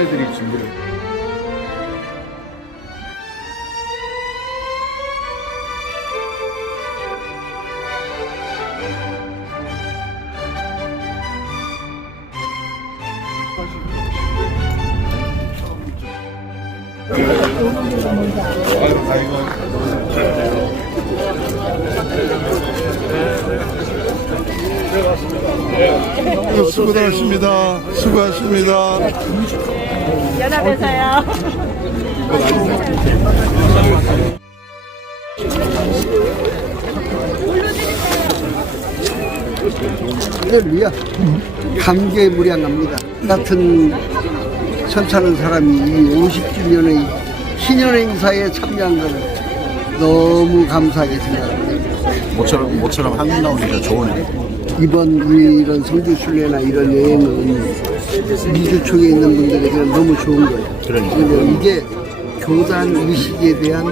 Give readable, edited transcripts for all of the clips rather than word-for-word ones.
보내드릴 준비를. 수고하십니다. 수고하십니다. 연합에서요. 할렐루야. 감개무량합니다. 같은 천사는 사람이 이 50주년의 신년행사에 참여한 것을 너무 감사하게 생각합니다. 모처럼 한국 나오니까 좋으네. 이번 이런 성주순례나 이런 여행은 미주총에 있는 분들에게는 너무 좋은 거예요. 그리고 이게 교단 의식에 대한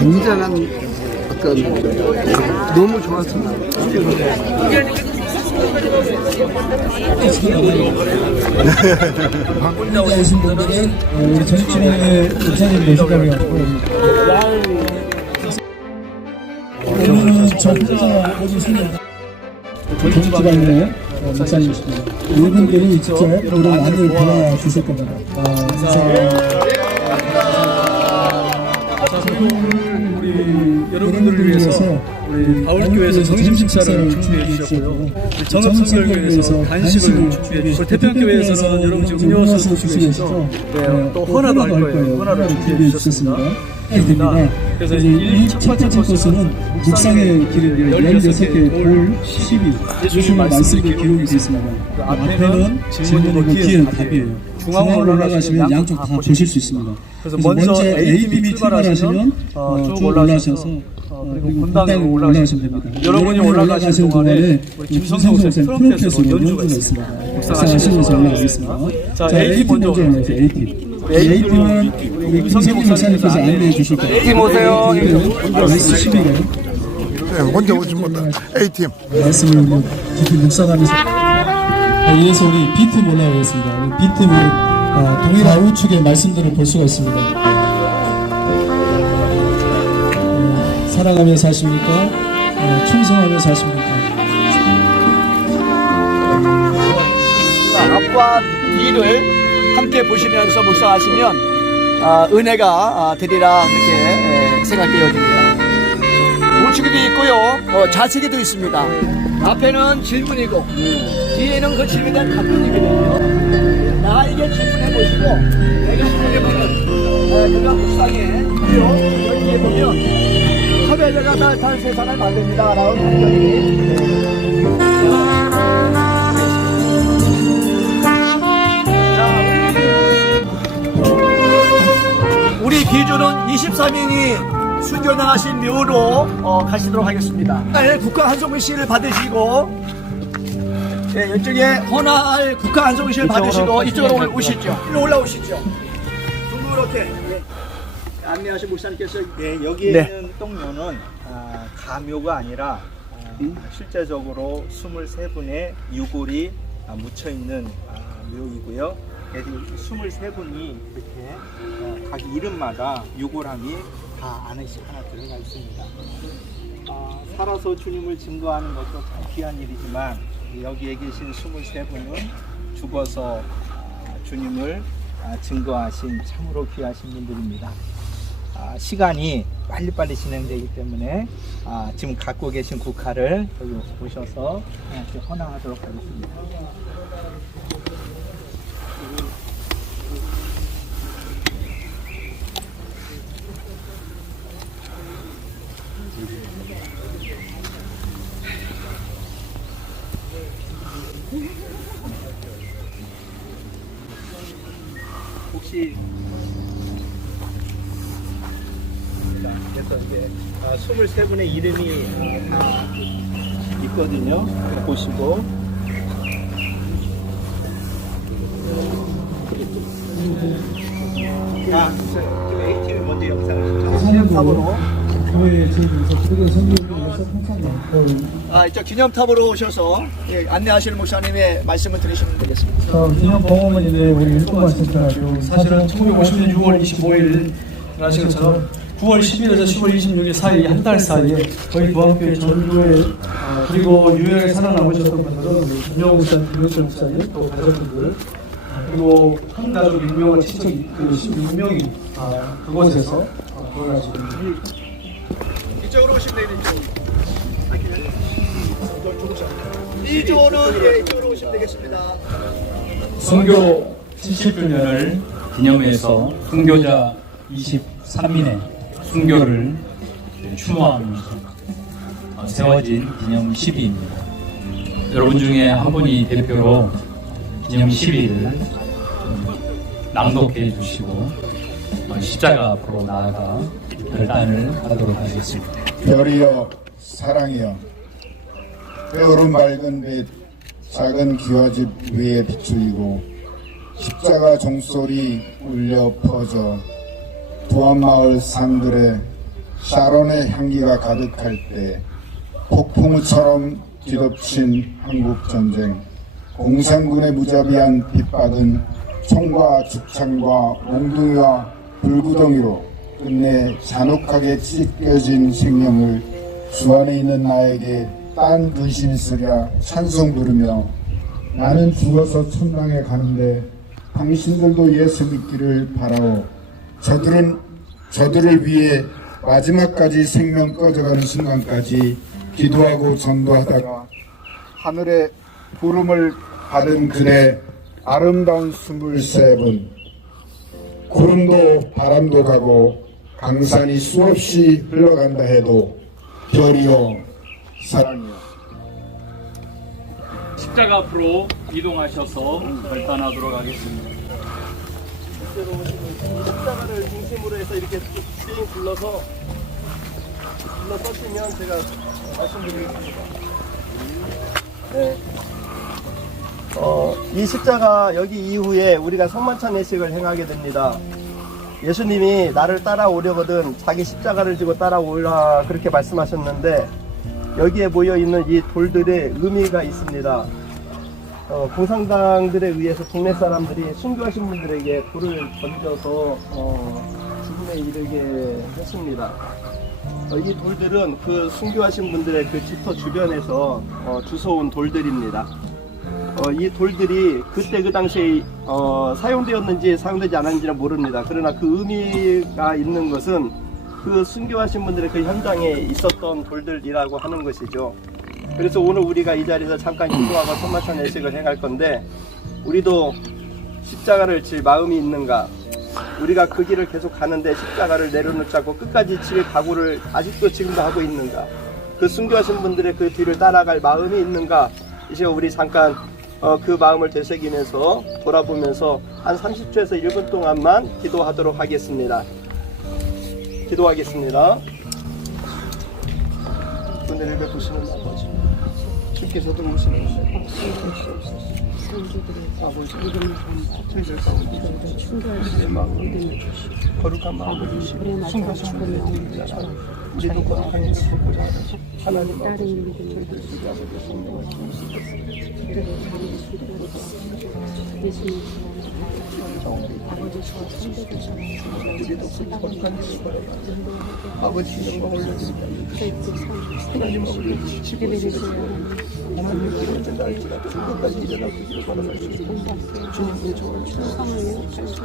굉장한 너무 좋았습니다. 혼자 오신 분들은 우리 전주의 목사님 모시다고 오늘은 저 혼자 오신 순간 전주지방의 목사님이십니다. 이분들이 직접 우리 안을 도와주실 겁니다. 우리 여러분들을 위해서 우리 바울교회에서 점심식사를 준비해 주셨고요. 정읍성결교회에서 간식을 준비해 주셨고, 태평교회에서는 여러분 지금 음료수 드시고 계시죠? 또 헌화도 할 거예요. 헌화를 준비해 주셨습니다. 그래서 첫 번째 코스는 묵상의 길을 16개 돌 12 예수님 말씀의 기록이 되어 있습니다. 앞에는 질문이고 뒤에는 답이에요. 중앙으로 올라가시면 양쪽 다 보실 수 있습니다. 그래서 먼저 A팀이 출발하시면 쭉 올라가셔서 그리고 본당으로 올라가시면 됩니다. 여러분이 올라가시는 동안에 김성성 선생 트럼펫으로 연주가 있습니다. 묵상하시면서 올라가겠습니다. 자, A팀 먼저 올라가세요. A팀은 우리 김성기 목사님께서 안내해 주실 거예요. A팀 오세요. 네, 혼자 오지 못한 A팀. 말씀을 우리 D팀 묵상하면서 이어서 우리 B팀 올라오겠습니다. 우리 B팀은 동일한 우측의 말씀들을 볼 수가 있습니다. 사랑하며 사십니까? 충성하며 사십니까? 앞과 뒤를 함께 보시면서 묵상하시면 은혜가 되리라 이렇게 생각되어집니다. 우측에도 있고요, 좌측에도 있습니다. 앞에는 질문이고 뒤에는 그 질문에 대한 답변이거든요. 나에게 질문해 보시고 내가 질문해보는 그가 묵상에 그리고 여기에 보면 섭외자가 따뜻한 세상을 만듭니다 라는 답변이 우리 비주는 23인이 순교당하신 묘로 가시도록 하겠습니다. 국가 한송시를 받으시고, 네, 이쪽에 헌화할 국가 한송시를 받으시고 이쪽으로 오시죠. 일로 올라오시죠. 이렇게 네. 안내하신 목사님께서 네, 여기에 있는 똥묘는 가묘가 아니라 실제적으로 23분의 유골이 묻혀 있는 묘이고요. 23분이 이렇게 자기 이름마다 유골함이 다 안에씩 하나 들어가 있습니다. 살아서 주님을 증거하는 것도 참 귀한 일이지만 여기에 계신 23분은 죽어서 주님을 증거하신 참으로 귀하신 분들입니다. 시간이 빨리빨리 진행되기 때문에 지금 갖고 계신 국화를 여기 오셔서 이렇게 헌화하도록 하겠습니다. 혹시 그래서 이제 23분의 이름이 다 있거든요. 보시고 자, 지금 A팀이 먼저 영상을 시작합으로 교회에 지금 그래서 성경을 이쪽 기념탑으로 오셔서 안내하시는 목사님의 말씀을 들으시면 되겠습니다. 기념봉헌은 이제 우리 일본말씀처럼 사실은 1950년 6월 25일 아시는 것처럼 9월 10일에서 10월 26일 사이 한 달 사이에 저희 도안교회 전교회 그리고 유혈에 살아남으셨던 분들은 우리 김영우 목사님, 김영철 목사님 또 가족분들 그리고 한 가족 유명한 친척 그 16명이 그곳에서 돌아가시는 이쪽으로 오시면 되겠습니다. 이쪽으로 오시면 되겠습니다. 선교 70주년을 기념해서 순교자 23인의 순교를 추모하면서 세워진 기념 시비입니다. 여러분 중에 한 분이 대표로 기념 시비를 낭독해 주시고 십자가 앞으로 나아가 결단을 하도록 하겠습니다. 별이여 사랑이여 뼈오른 맑은 빛 작은 기와집 위에 비추이고 십자가 종소리 울려 퍼져 도안마을 산들에 샤론의 향기가 가득할 때 폭풍우처럼 뒤덮친 한국전쟁 공산군의 무자비한 빗박은 총과 죽창과 몽둥이와 불구덩이로 끝내 잔혹하게 찢겨진 생명을 주 안에 있는 나에게 딴 분신 쓰랴 찬송 부르며 나는 죽어서 천당에 가는데 당신들도 예수 믿기를 바라오. 저들을 위해 마지막까지 생명 꺼져가는 순간까지 기도하고 전도하다가 하늘의 부름을 받은 그의 아름다운 23번 구름도 바람도 가고 강산이 수없이 흘러간다 해도 별이여 사랑이여 십자가 앞으로 이동하셔서 결단하도록 하겠습니다. 십자가를 중심으로 해서 이렇게 쭉 둘러서 둘러섰으면 제가 말씀드리겠습니다. 네. 이 십자가 여기 이후에 우리가 성만찬 예식을 행하게 됩니다. 예수님이 나를 따라오려거든 자기 십자가를 지고 따라오라 그렇게 말씀하셨는데 여기에 모여있는 이 돌들의 의미가 있습니다. 공산당들에 의해서 동네 사람들이 순교하신 분들에게 돌을 던져서 죽음에 이르게 했습니다. 이 돌들은 그 순교하신 분들의 그 집터 주변에서 주워온 돌들입니다. 이 돌들이 그때 그 당시에 사용되었는지 사용되지 않았는지는 모릅니다. 그러나 그 의미가 있는 것은 그 순교하신 분들의 그 현장에 있었던 돌들이라고 하는 것이죠. 그래서 오늘 우리가 이 자리에서 잠깐 기도하고 성만찬 예식을 행할 건데 우리도 십자가를 질 마음이 있는가? 우리가 그 길을 계속 가는데 십자가를 내려놓자고 끝까지 질 각오를 아직도 지금도 하고 있는가? 그 순교하신 분들의 그 뒤를 따라갈 마음이 있는가? 이제 우리 잠깐 그 마음을 되새기면서 돌아보면서 한 30초에서 1분 동안만 기도하도록 하겠습니다. 기도하겠습니다. 은혜를 베푸시는 아버지, 주께서도 오시는 아버지, 저희들 가운데 내 마음을 거룩한 마음을 주시고 순교하신 분들의 뒤를 우리도 거룩한 일을 보고자 하는 하나님 아버지, 저희들 주께서 성령을 우리도 거룩한 일을 바라봐 아버지 영광 올려드립니다. 하나님 아버지 지구에서 하나님의 길을 날지라도 끝까지 일어나고 있기를 바라갈 수 있습니다. 주님의 좋은 주옵소서.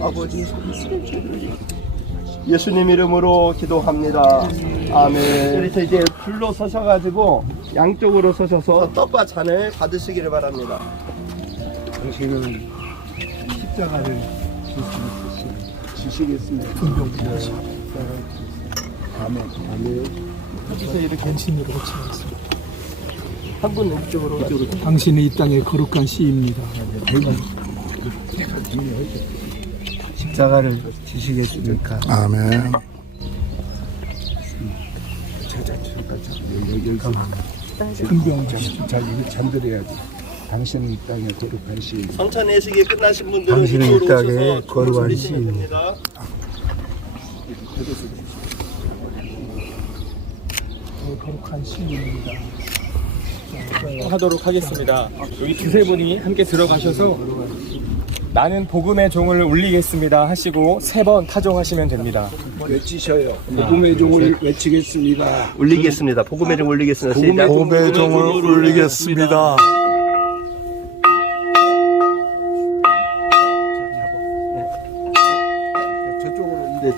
아버지 예수님 이름으로 기도합니다. 아멘. 그래서 이제 줄로 서셔가지고 양쪽으로 서셔서 떡과 잔을 받으시기를 바랍니다. 당신은 십자가를 주시겠습니다. 아멘. 그래서 이렇게 당신으로 고치겠습니다. 한 분 왼쪽으로 당신은 이 땅의 거룩한 씨입니다. 십자가를 주시겠습니까? 아멘. 큰병 잘 잠들어야지. 당신은 이 땅의 거룩한 씨. 성찬 예식이 끝나신 분들은 당신은 이 이쪽으로 땅의 오셔서 거룩한 소리시면 씨. 됩니다. 거룩한 신분입니다. 하도록 하겠습니다. 여기 두세 분이 함께 들어가셔서 나는 복음의 종을 울리겠습니다 하시고 3번 타종하시면 됩니다. 외치셔요. 복음의 종을 외치겠습니다. 울리겠습니다. 복음의 종 울리겠습니다. 시작. 복음의 종을 울리겠습니다. 네,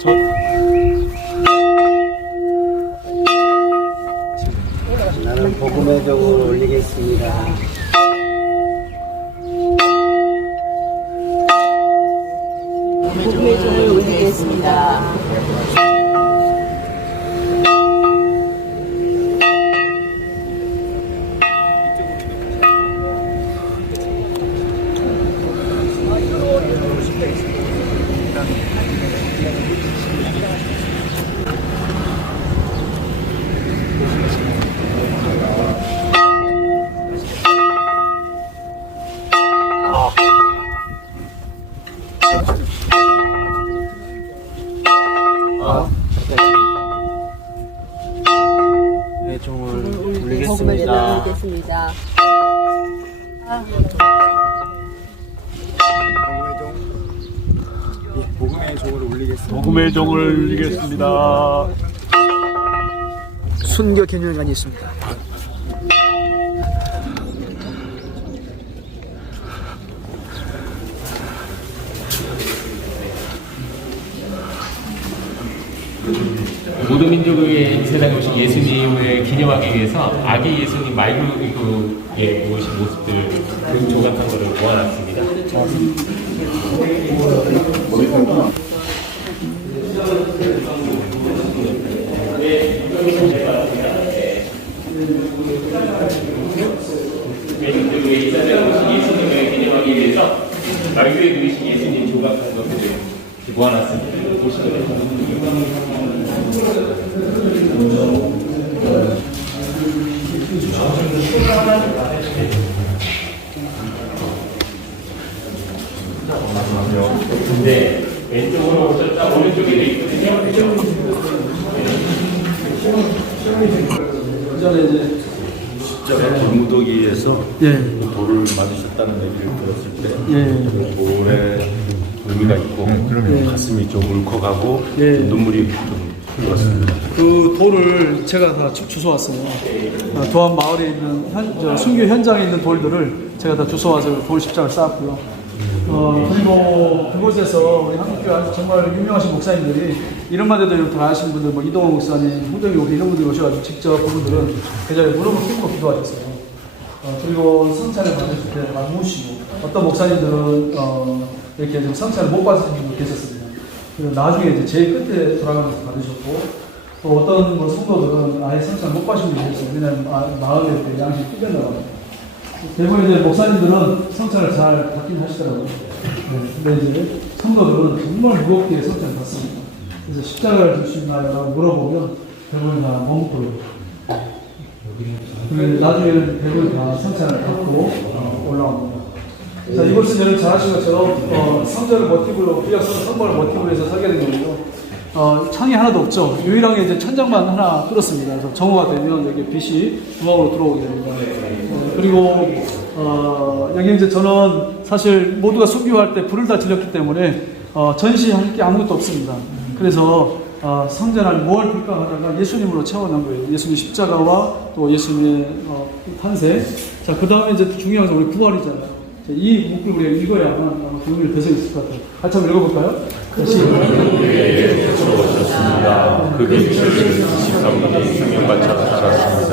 나는 복음의 종을 올리겠습니다. 복음의 종을 올리겠습니다. 네, 종을 복음의 울리겠습니다. 종을 올리겠습니다. 복음의 종을 올리겠습니다. 복음의 종을 울리겠습니다. 순교 개념관이 있습니다. 모든 민족의 이 세상에 오신 예수님을 기념하기 위해서 아기 예수님 말구에 모신 모습들 그 조각한 거를 모아놨습니다. 이 세상에 오신 예수님을 기념하기 위해서 말구에 모신 예수님 조각한 것들을 모아놨습니다. 보시면 네, 왼쪽으로 오셨다 오른쪽에도 있거든요. 그죠? 전에 이제 십자가 돌무더기에서 돌을 맞으셨다는 얘기를 들었을 때 돌에 의미가 있고 가슴이 좀 울컥하고 눈물이 좀 흘렀습니다. 그 돌을 제가 다 주워왔어요. 도안 마을에 있는 순교 현장에 있는 돌들을 제가 다 주워와서 돌 십자가를 쌓았고요. 그리고 그곳에서 우리 한국교회 아주 정말 유명하신 목사님들이 이름만 해도 다 아시는 분들, 뭐 이동호 목사님, 홍정희 목사님 이런 분들이 오셔가지고 직접 그분들은 그 자리에 무릎을 꿇고 기도하셨어요. 그리고 성찬을 받으실 때 막 우시고 어떤 목사님들은 이렇게 좀 성찬을 못 받으신 분도 계셨습니다. 그리고 나중에 이제 제일 끝에 돌아가면서 받으셨고 또 어떤 뭐 성도들은 아예 성찬을 못 받으신 분도 계셨어요. 왜냐하면 마음에 이렇게 양식이 풀렸나봐요. 대부분 이제 목사님들은 성찬을 잘 받긴 하시더라고요. 근데 이제 성도들은 정말 무겁게 성찬을 받습니다. 그래서 십자가를 줄 수 있나요? 라고 물어보면 대부분 다 멈고요. 나중에는 대부분 다 성찬을 받고 올라옵니다. 자, 이것은 여러분 잘 아시는 것처럼 성전을 모티브로, 비약성 성전을 모티브로 해서 설계된 거고요. 창이 하나도 없죠. 유일하게 이제 천장만 하나 뚫었습니다. 그래서 정오가 되면 여기 빛이 중앙으로 들어오게 됩니다. 그리고 여기 이제 저는 사실 모두가 순교할 때 불을 다 질렀기 때문에 전시할 게 아무것도 없습니다. 그래서 성전 안에 뭘 볼까 하다가 예수님으로 채워놓은 거예요. 예수님 십자가와 또 예수님의 탄생. 자, 그 다음에 이제 중요한 건 우리 부활이잖아요. 이 문구를 우리가 읽어야만 교훈이 더 있을 것 같아요. 같이 한번 읽어볼까요? 예, 오셨습니다. 그 빛을 23분이 생명받쳐 따랐습니다.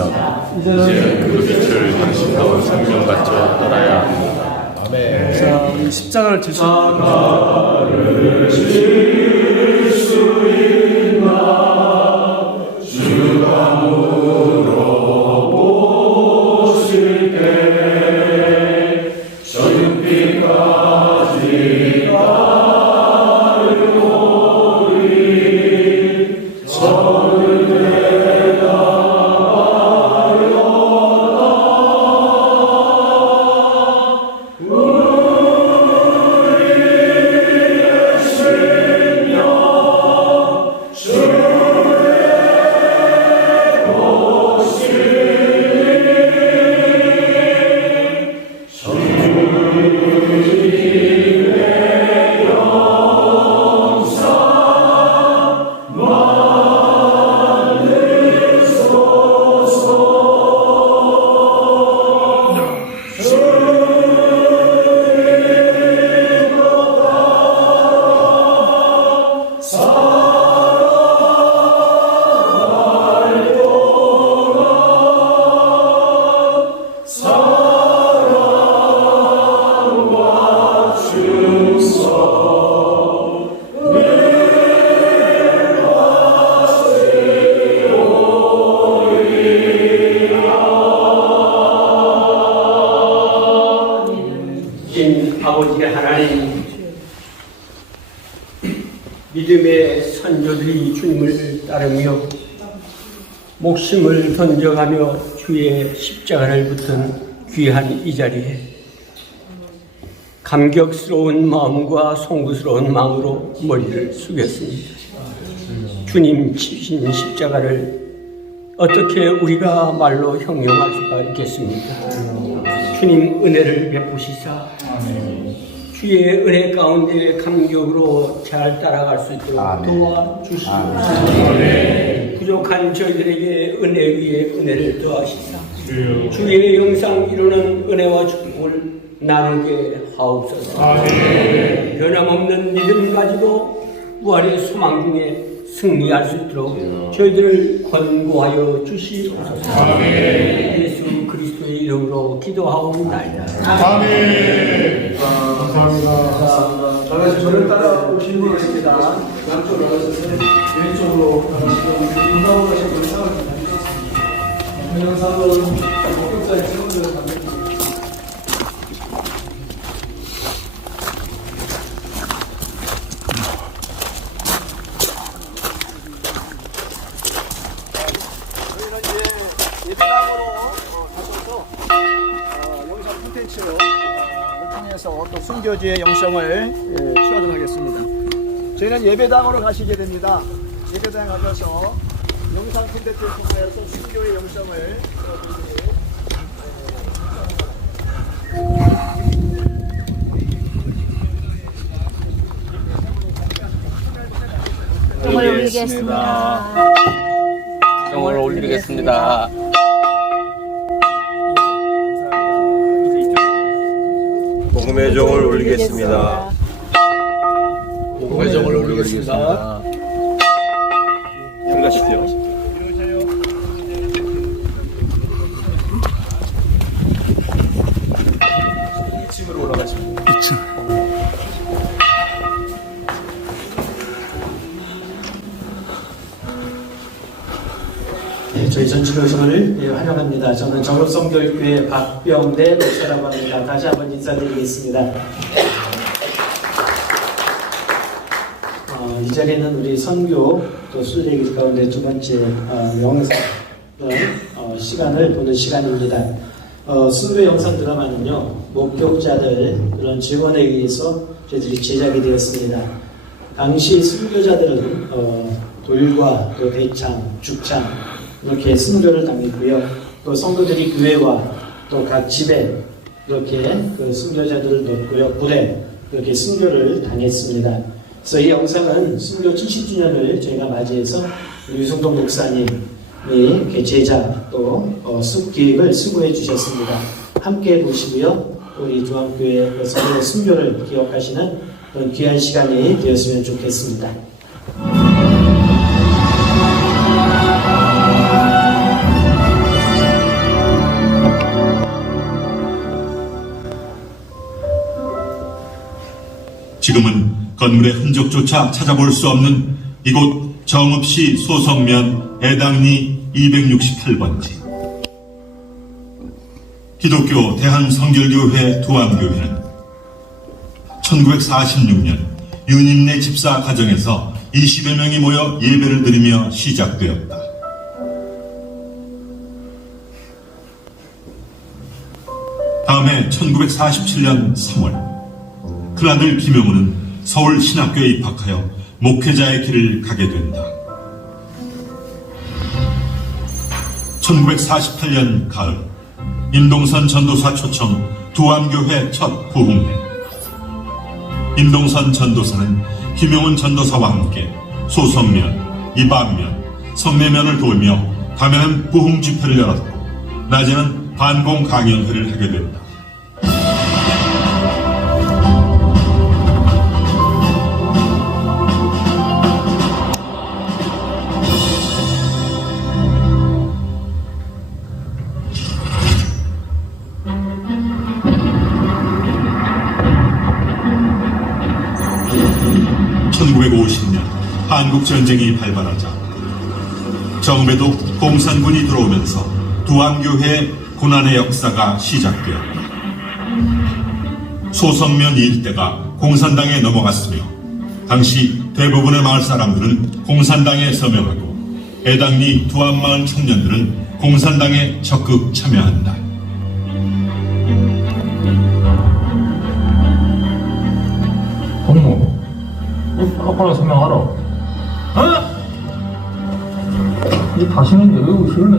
이제는 그 빛을 당신도 생명받쳐 따라야 합니다. 아멘. 자, 우리 십자가를 질 수 있나? 주가 물어보실 때 저녁빛까지 따르오리 저를 대답하려다 우리의 생명 믿음의 선조들이 주님을 따르며 목숨을 던져가며 주의 십자가를 붙은 귀한 이 자리에 감격스러운 마음과 송구스러운 마음으로 머리를 숙였습니다. 주님 치신 십자가를 어떻게 우리가 말로 형용할 수가 있겠습니까? 주님 은혜를 베푸시사 주의 은혜 가운데 감격으로 잘 따라갈 수 있도록 도와주시옵소서. 부족한 저희들에게 은혜 위에 은혜를 더하시사 주의 영상 이루는 은혜와 축복을 나누게 하옵소서. 변함없는 믿음 가지고 부활의 소망 중에 승리할 수 있도록 저희들을 권고하여 주시옵소서. 예수 그리스도의 이름으로 기도하옵나이다. 아멘. 감사합니다. 나가서 저를 따라오신 분이 있습니다. 양쪽으로 나가셔서 왼쪽으로 가시고 운동을 하신 분을 상을 주셨습니다. 동영상은 목격자의 직원들을 담깁니다. 저희는 이제 예배당으로 가셔서 영상 콘텐츠로 통해서 또 순교주의 영성을 취하도록하겠습니다. 저희는 예배당으로 가시게 됩니다. 예배당 가셔서 영상 콘텐츠를 통하여서 순교의 영성을 정을 올리겠습니다. 정을 올리겠습니다. 복음의 정을 올리겠습니다. 복음의 정을 올리겠습니다. 들어가십시오. 네, 저희 전치료성을 환영합니다. 저는 정읍성교육교회 박병대 목사라고 합니다. 다시 한번 인사드리겠습니다. 이 자리에는 우리 선교 또 순례길 가운데 두 번째 영상 시간을 보는 시간입니다. 순교 영상 드라마는요, 목격자들 그런 증언에 의해서 저희들이 제작이 되었습니다. 당시 순교자들은 돌과 또 대창, 죽창 이렇게 순교를 당했고요. 또 성도들이 교회와 또 각 집에 이렇게 그 순교자들을 넣고요. 불에 이렇게 순교를 당했습니다. 그래서 이 영상은 순교 70주년을 저희가 맞이해서 유승동 목사님이 제작 또 기획을 수고해 주셨습니다. 함께 보시고요. 우리 중앙교회 성도 순교를 기억하시는 그런 귀한 시간이 되었으면 좋겠습니다. 지금은 건물의 흔적조차 찾아볼 수 없는 이곳 정읍시 소성면 애당리 268번지. 기독교 대한성결교회 두암교회는 1946년 유님네 집사 가정에서 20여 명이 모여 예배를 드리며 시작되었다. 다음해 1947년 3월 큰아들 김영우는 서울신학교에 입학하여 목회자의 길을 가게 된다. 1948년 가을 임동선 전도사 초청 두암교회 첫 부흥회. 임동선 전도사는 김용훈 전도사와 함께 소성면, 이반면, 성내면을 돌며 밤에는 부흥 집회를 열었고 낮에는 반공 강연회를 하게 된다. 한국전쟁이 발발하자 정읍에도 공산군이 들어오면서 두암교회의 고난의 역사가 시작되었다. 소성면 일대가 공산당에 넘어갔으며 당시 대부분의 마을 사람들은 공산당에 서명하고 해당리 두안마을 청년들은 공산당에 적극 참여한다. 동무, 똑바로 서명하라. 어? 이 다시는 여기 싫네.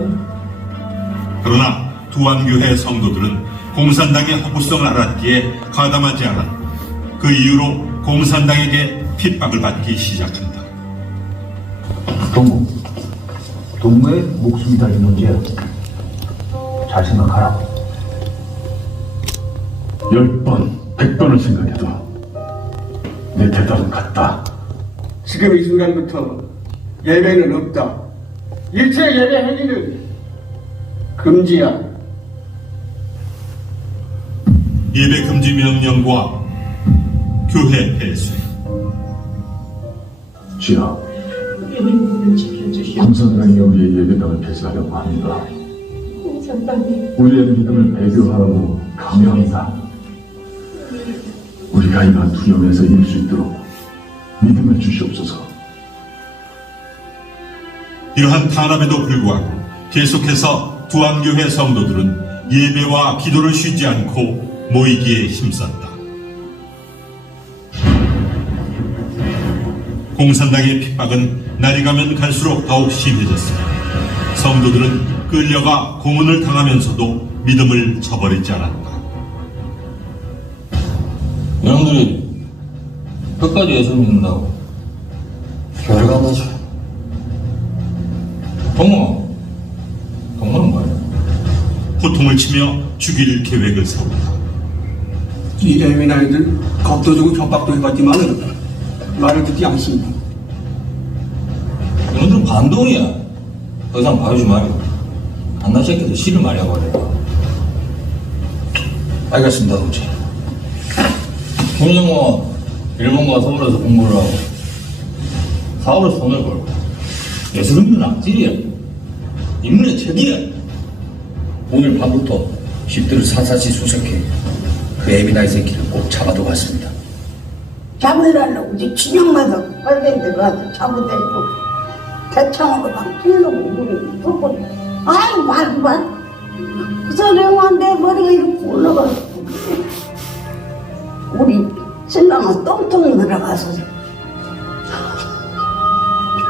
그러나 두안교회 성도들은 공산당의 허구성을 알았기에 가담하지 않았고 그 이후로 공산당에게 핍박을 받기 시작한다. 동무의 목숨이 달린 문제야. 잘 생각하라. 10번, 100번을 생각해도 내 대답은 같다. 지금 이 순간부터 예배는 없다. 일체 예배 행위는 금지야. 예배 금지 명령과 교회 폐쇄. 지하, 공산당이 우리의 예배당을 폐쇄하려고 합니다. 우리의 믿음을 배교하라고 강요합니다. 우리가 이만 두려움에서 이길 수 있도록 믿음을 주시옵소서. 이러한 탄압에도 불구하고 계속해서 두안교회 성도들은 예배와 기도를 쉬지 않고 모이기에 힘썼다. 공산당의 핍박은 날이 가면 갈수록 더욱 심해졌으며 성도들은 끌려가 고문을 당하면서도 믿음을 저버리지 않았다. 여러분들이 끝까지 예수 믿는다고 결과 뭐죠? 동무는 뭐예요? 호통을 치며 죽일 계획을 세웠다. 이 예민아이들 겁도 주고 협박도 해봤지만 말을 듣지 않습니다. 너희들은 반동이야. 더 이상 봐주지 말고 한나 새끼들 씨를 말려버려. 알겠습니다, 동지. 김정은 일본과 서울에서 공부를 하고 사업에서 돈을 벌고 예술인은 악질이야. 인문의 책이야. 오늘 밤부터 집들을 사사시 수색해 그 애미나이 새끼를 꼭 잡아두고 왔습니다. 잡으려고 이제 진영마다 빨리 들어가서 잡아대고 대창으로 막 찔러고 물을 붓고 아이 말 그 소리만 내 머리가 이렇게 올라가서 우리 신랑은 똥통 들어가서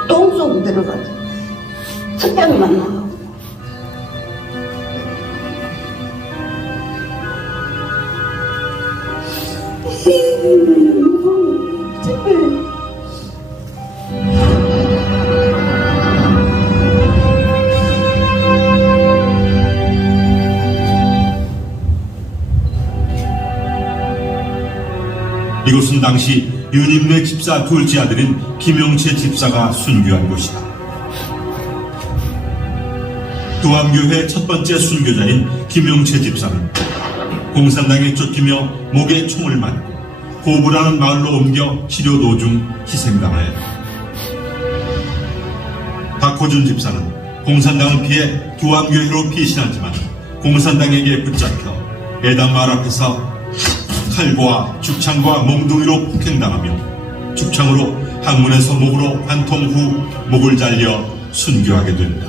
똥속 들어가서 석양만 나가고 이곳은 당시 윤임내 집사 둘째 아들인 김용채 집사가 순교한 곳이다. 두안교회 첫 번째 순교자인 김용채 집사는 공산당에 쫓기며 목에 총을 맞고 고부라는 마을로 옮겨 치료 도중 희생당하였다. 박호준 집사는 공산당을 피해 두안교회로 피신하지만 공산당에게 붙잡혀 해당 마을 앞에서 칼과 죽창과 몽둥이로 폭행당하며 죽창으로 항문에서 목으로 관통 후 목을 잘려 순교하게 된다.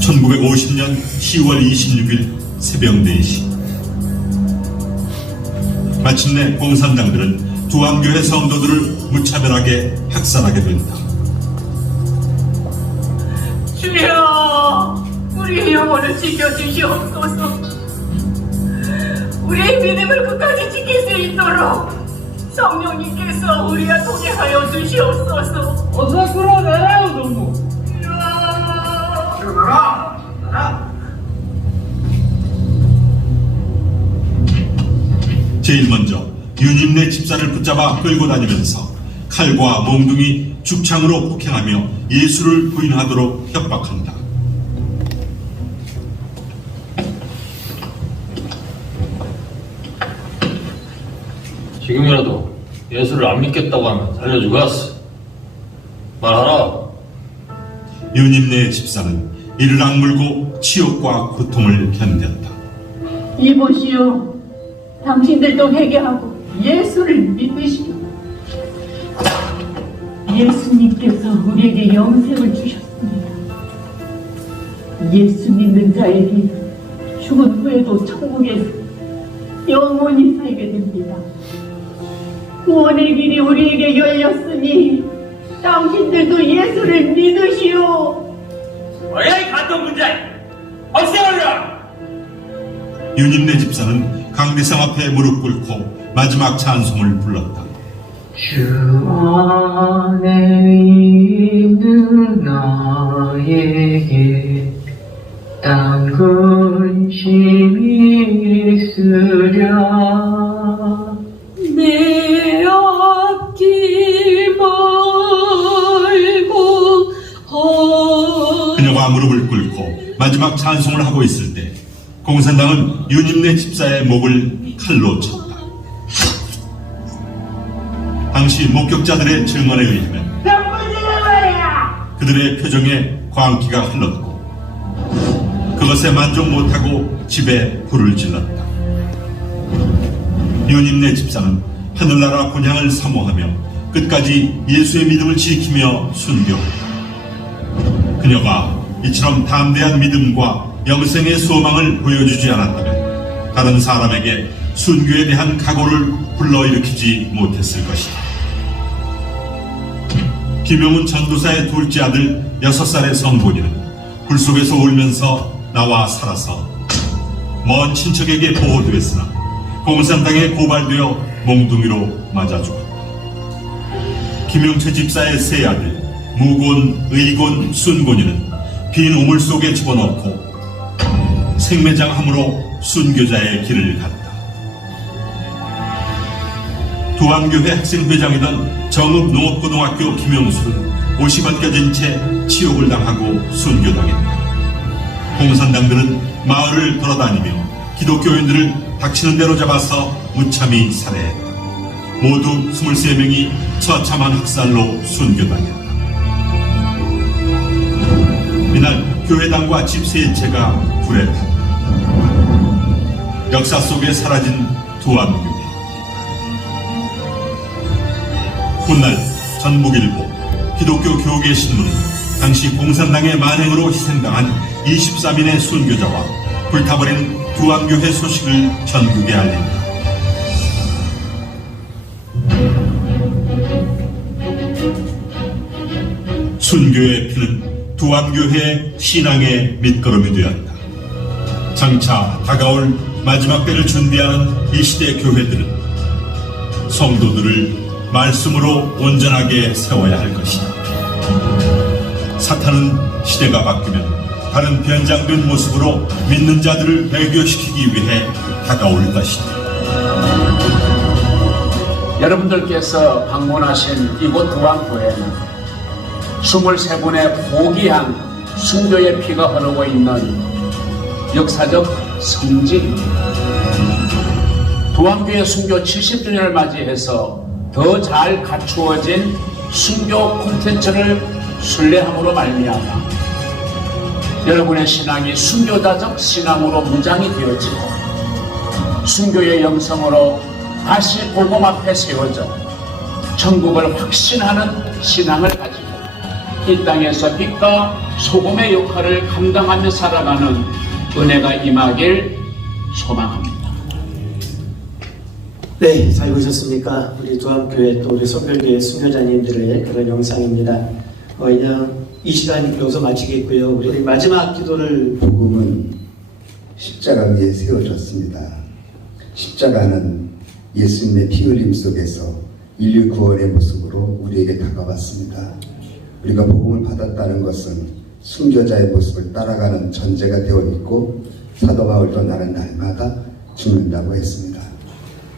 1950년 10월 26일 새벽 4시 마침내 공산당들은 두안교회 성도들을 무차별하게 학살하게 된다. 주여, 우리의 영혼을 지켜주시옵소서. 우리의 믿음을 끝까지 지킬 수 있도록 성령님께서 우리와 동행하여 주시옵소서. 어서 끌어내라요, 너무. 제일 먼저 윤임내 집사를 붙잡아 끌고 다니면서 칼과 몽둥이, 죽창으로 폭행하며 예수를 부인하도록 협박한다. 지금이라도 예수를 안 믿겠다고 하면 살려주고 왔어. 말하라. 윤임내 집사는 이를 악물고 치욕과 고통을 견뎠다. 이보시오, 당신들도 회개하고 예수를 믿으시오. 예수님께서 우리에게 영생을 주셨습니다. 예수 믿는 자에게 죽은 후에도 천국에서 영원히 살게 됩니다. 구원의 길이 우리에게 열렸으니 당신들도 예수를 믿으시오. 뭐야 이 같은 문제! 없애버려! 유님네 집사는 강대상 앞에 무릎 꿇고 마지막 찬송을 불렀다. 주 안에 있는 나에게 딴 근심이 있으랴. 내 앞길 말고 그녀가 무릎을 꿇고 마지막 찬송을 하고 있을 때 공산당은 유님네 집사의 목을 칼로 쳤다. 당시 목격자들의 증언에 의하면 그들의 표정에 광기가 흘렀고 그것에 만족 못하고 집에 불을 질렀다. 유님네 집사는 하늘나라 본향을 사모하며 끝까지 예수의 믿음을 지키며 순교했다. 그녀가 이처럼 담대한 믿음과 영생의 소망을 보여주지 않았다면 다른 사람에게 순교에 대한 각오를 불러일으키지 못했을 것이다. 김용훈 전도사의 둘째 아들 6살의 성곤이는 불 속에서 울면서 나와 살아서 먼 친척에게 보호되었으나 공산당에 고발되어 몽둥이로 맞아 죽었다. 김용채 집사의 세 아들 무곤, 의곤, 순곤이는 빈 우물 속에 집어넣고 생매장함으로 순교자의 길을 갔다. 두암교회 학생회장이던 정읍농업고등학교 김용수는 옷이 벗겨진 채 치욕을 당하고 순교당했다. 공산당들은 마을을 돌아다니며 기독교인들을 닥치는 대로 잡아서 무참히 살해했다. 모두 23명이 처참한 학살로 순교당했다. 이날 교회당과 집 세 채가 불에 탔다. 역사 속에 사라진 두암교회. 훗날 전북일보, 기독교 교계신문은 당시 공산당의 만행으로 희생당한 23인의 순교자와 불타버린 두암교회 소식을 전국에 알린다. 순교의 피는 두암교회의 신앙의 밑거름이 되었다. 장차 다가올 마지막 때를 준비하는 이 시대 교회들은 성도들을 말씀으로 온전하게 세워야 할 것이다. 사탄은 시대가 바뀌면 다른 변장된 모습으로 믿는 자들을 배교시키기 위해 다가올 것이다. 여러분들께서 방문하신 이곳 두암교회는 23분의 고귀한 순교의 피가 흐르고 있는 역사적 성지입니다. 두암교회 순교 70주년을 맞이해서 더 잘 갖추어진 순교 콘텐츠를 순례함으로 말미암아 여러분의 신앙이 순교자적 신앙으로 무장이 되어지고 순교의 영성으로 다시 복음 앞에 세워져 천국을 확신하는 신앙을 가지고 이 땅에서 빛과 소금의 역할을 감당하며 살아가는 은혜가 임하길 소망합니다. 네, 잘 보셨습니까? 우리 두암교회 또 우리 선별교회 순교자님들의 그런 영상입니다. 그냥 이 시간 여기서 마치겠고요. 우리 마지막 기도를. 복음은 십자가 위에 세워졌습니다. 십자가는 예수님의 피 흘림 속에서 인류 구원의 모습으로 우리에게 다가왔습니다. 우리가 복음을 받았다는 것은 순교자의 모습을 따라가는 전제가 되어 있고 사도 바울도 나는 날마다 죽는다고 했습니다.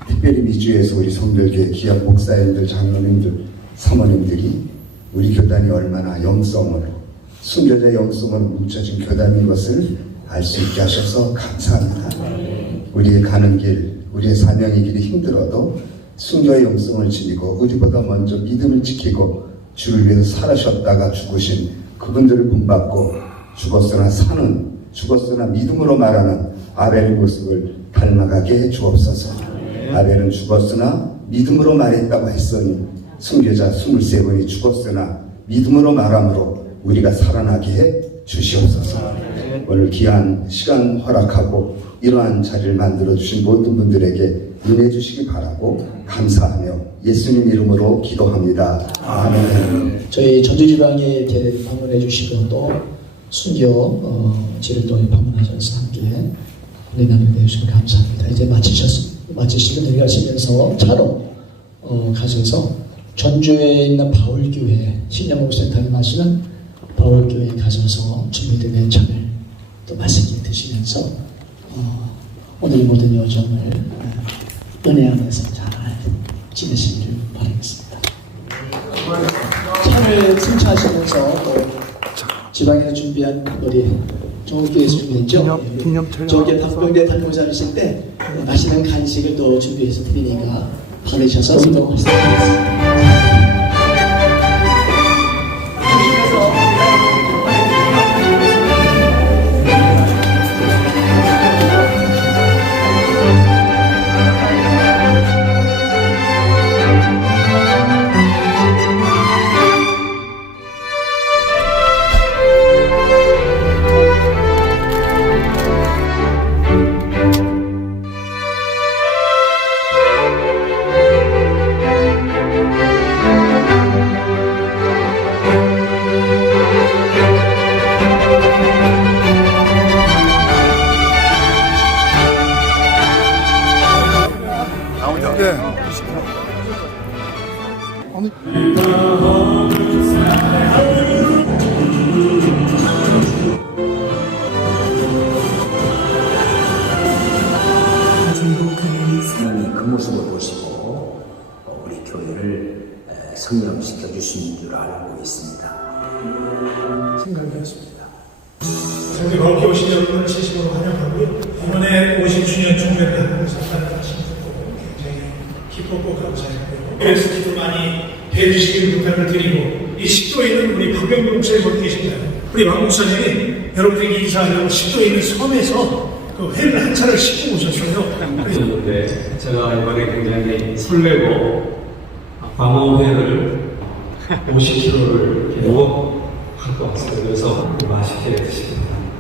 특별히 미주에서 우리 성별교회 기업 목사님들, 장로님들, 사모님들이 우리 교단이 얼마나 영성으로 순교자의 영성으로 뭉쳐진 교단인 것을 알 수 있게 하셔서 감사합니다. 우리의 가는 길, 우리의 사명의 길이 힘들어도 순교의 영성을 지니고 우리보다 먼저 믿음을 지키고 주를 위해서 살아셨다가 죽으신 그분들을 본받고 죽었으나 믿음으로 말하는 아벨의 모습을 닮아가게 해 주옵소서. 아벨은 죽었으나 믿음으로 말했다고 했으니 순교자 23분이 죽었으나 믿음으로 말함으로 우리가 살아나게 해 주시옵소서. 오늘 귀한 시간 허락하고 이러한 자리를 만들어 주신 모든 분들에게 은혜 주시기 바라고 감사하며 예수님 이름으로 기도합니다. 아멘. 저희 전주지방에 이렇게 방문해 주시고 또 순교지를 또 방문하셔서 함께 은혜 나누게 해주시면 감사합니다. 이제 마치시고 내려가시면서 차로 가셔서 전주에 있는 바울교회 신영목센터에 마시는 바울교회에 가셔서 준비된 내찬을 또 맛있게 드시면서 오늘 모든 여정을 은혜 안에서 잘 지내시기를 바라겠습니다. 차를 승차하시면서 또 지방에서 준비한 우리 종교에서 준비했죠. 저기 담병대 담임자이실 때 맛있는 간식을 또 준비해서 드리니까 받으셔서 수고하셨습니다. 하나님이 그 모습을 보시고 우리 교회를 성령시켜 주신 줄 알고 있습니다. 생각되었습니다. 성교 거기 오신 여러분을 진심으로 환영하고요. 이번에 50주년 종례를 하는 것을 하신 것도 굉장히 기뻤고 감사했고요. 그래서 기도 많이 해주시길 부탁을 드리고 이 십도에 있는 우리 박병규 목사님 어디 계신가요? 우리 박 목사님이 여러분에게 인사하려고 십도에 있는 섬에서 그 회를 한 차를 싣고 오셨어요. 그런데 제가 이번에 굉장히 설레고 광어회를 50kg를 무겁 갖고 왔어요. 그래서 맛있게 드시기 바랍니다.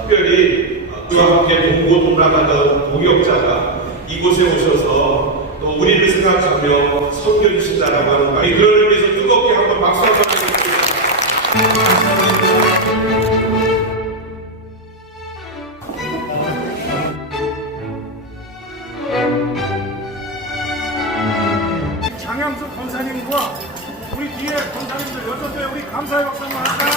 특별히 그와 함께 동고동락하던 동역자가 이곳에 오셔서 또 우리를 생각하며 섬겨주신다라고 하는 말, 그를 위해서 뜨겁게 한번 박수 한번 해주십시오. 장영숙 권사님과 우리 뒤에 권사님들 여전대 우리 감사의 박수 한번 할까요?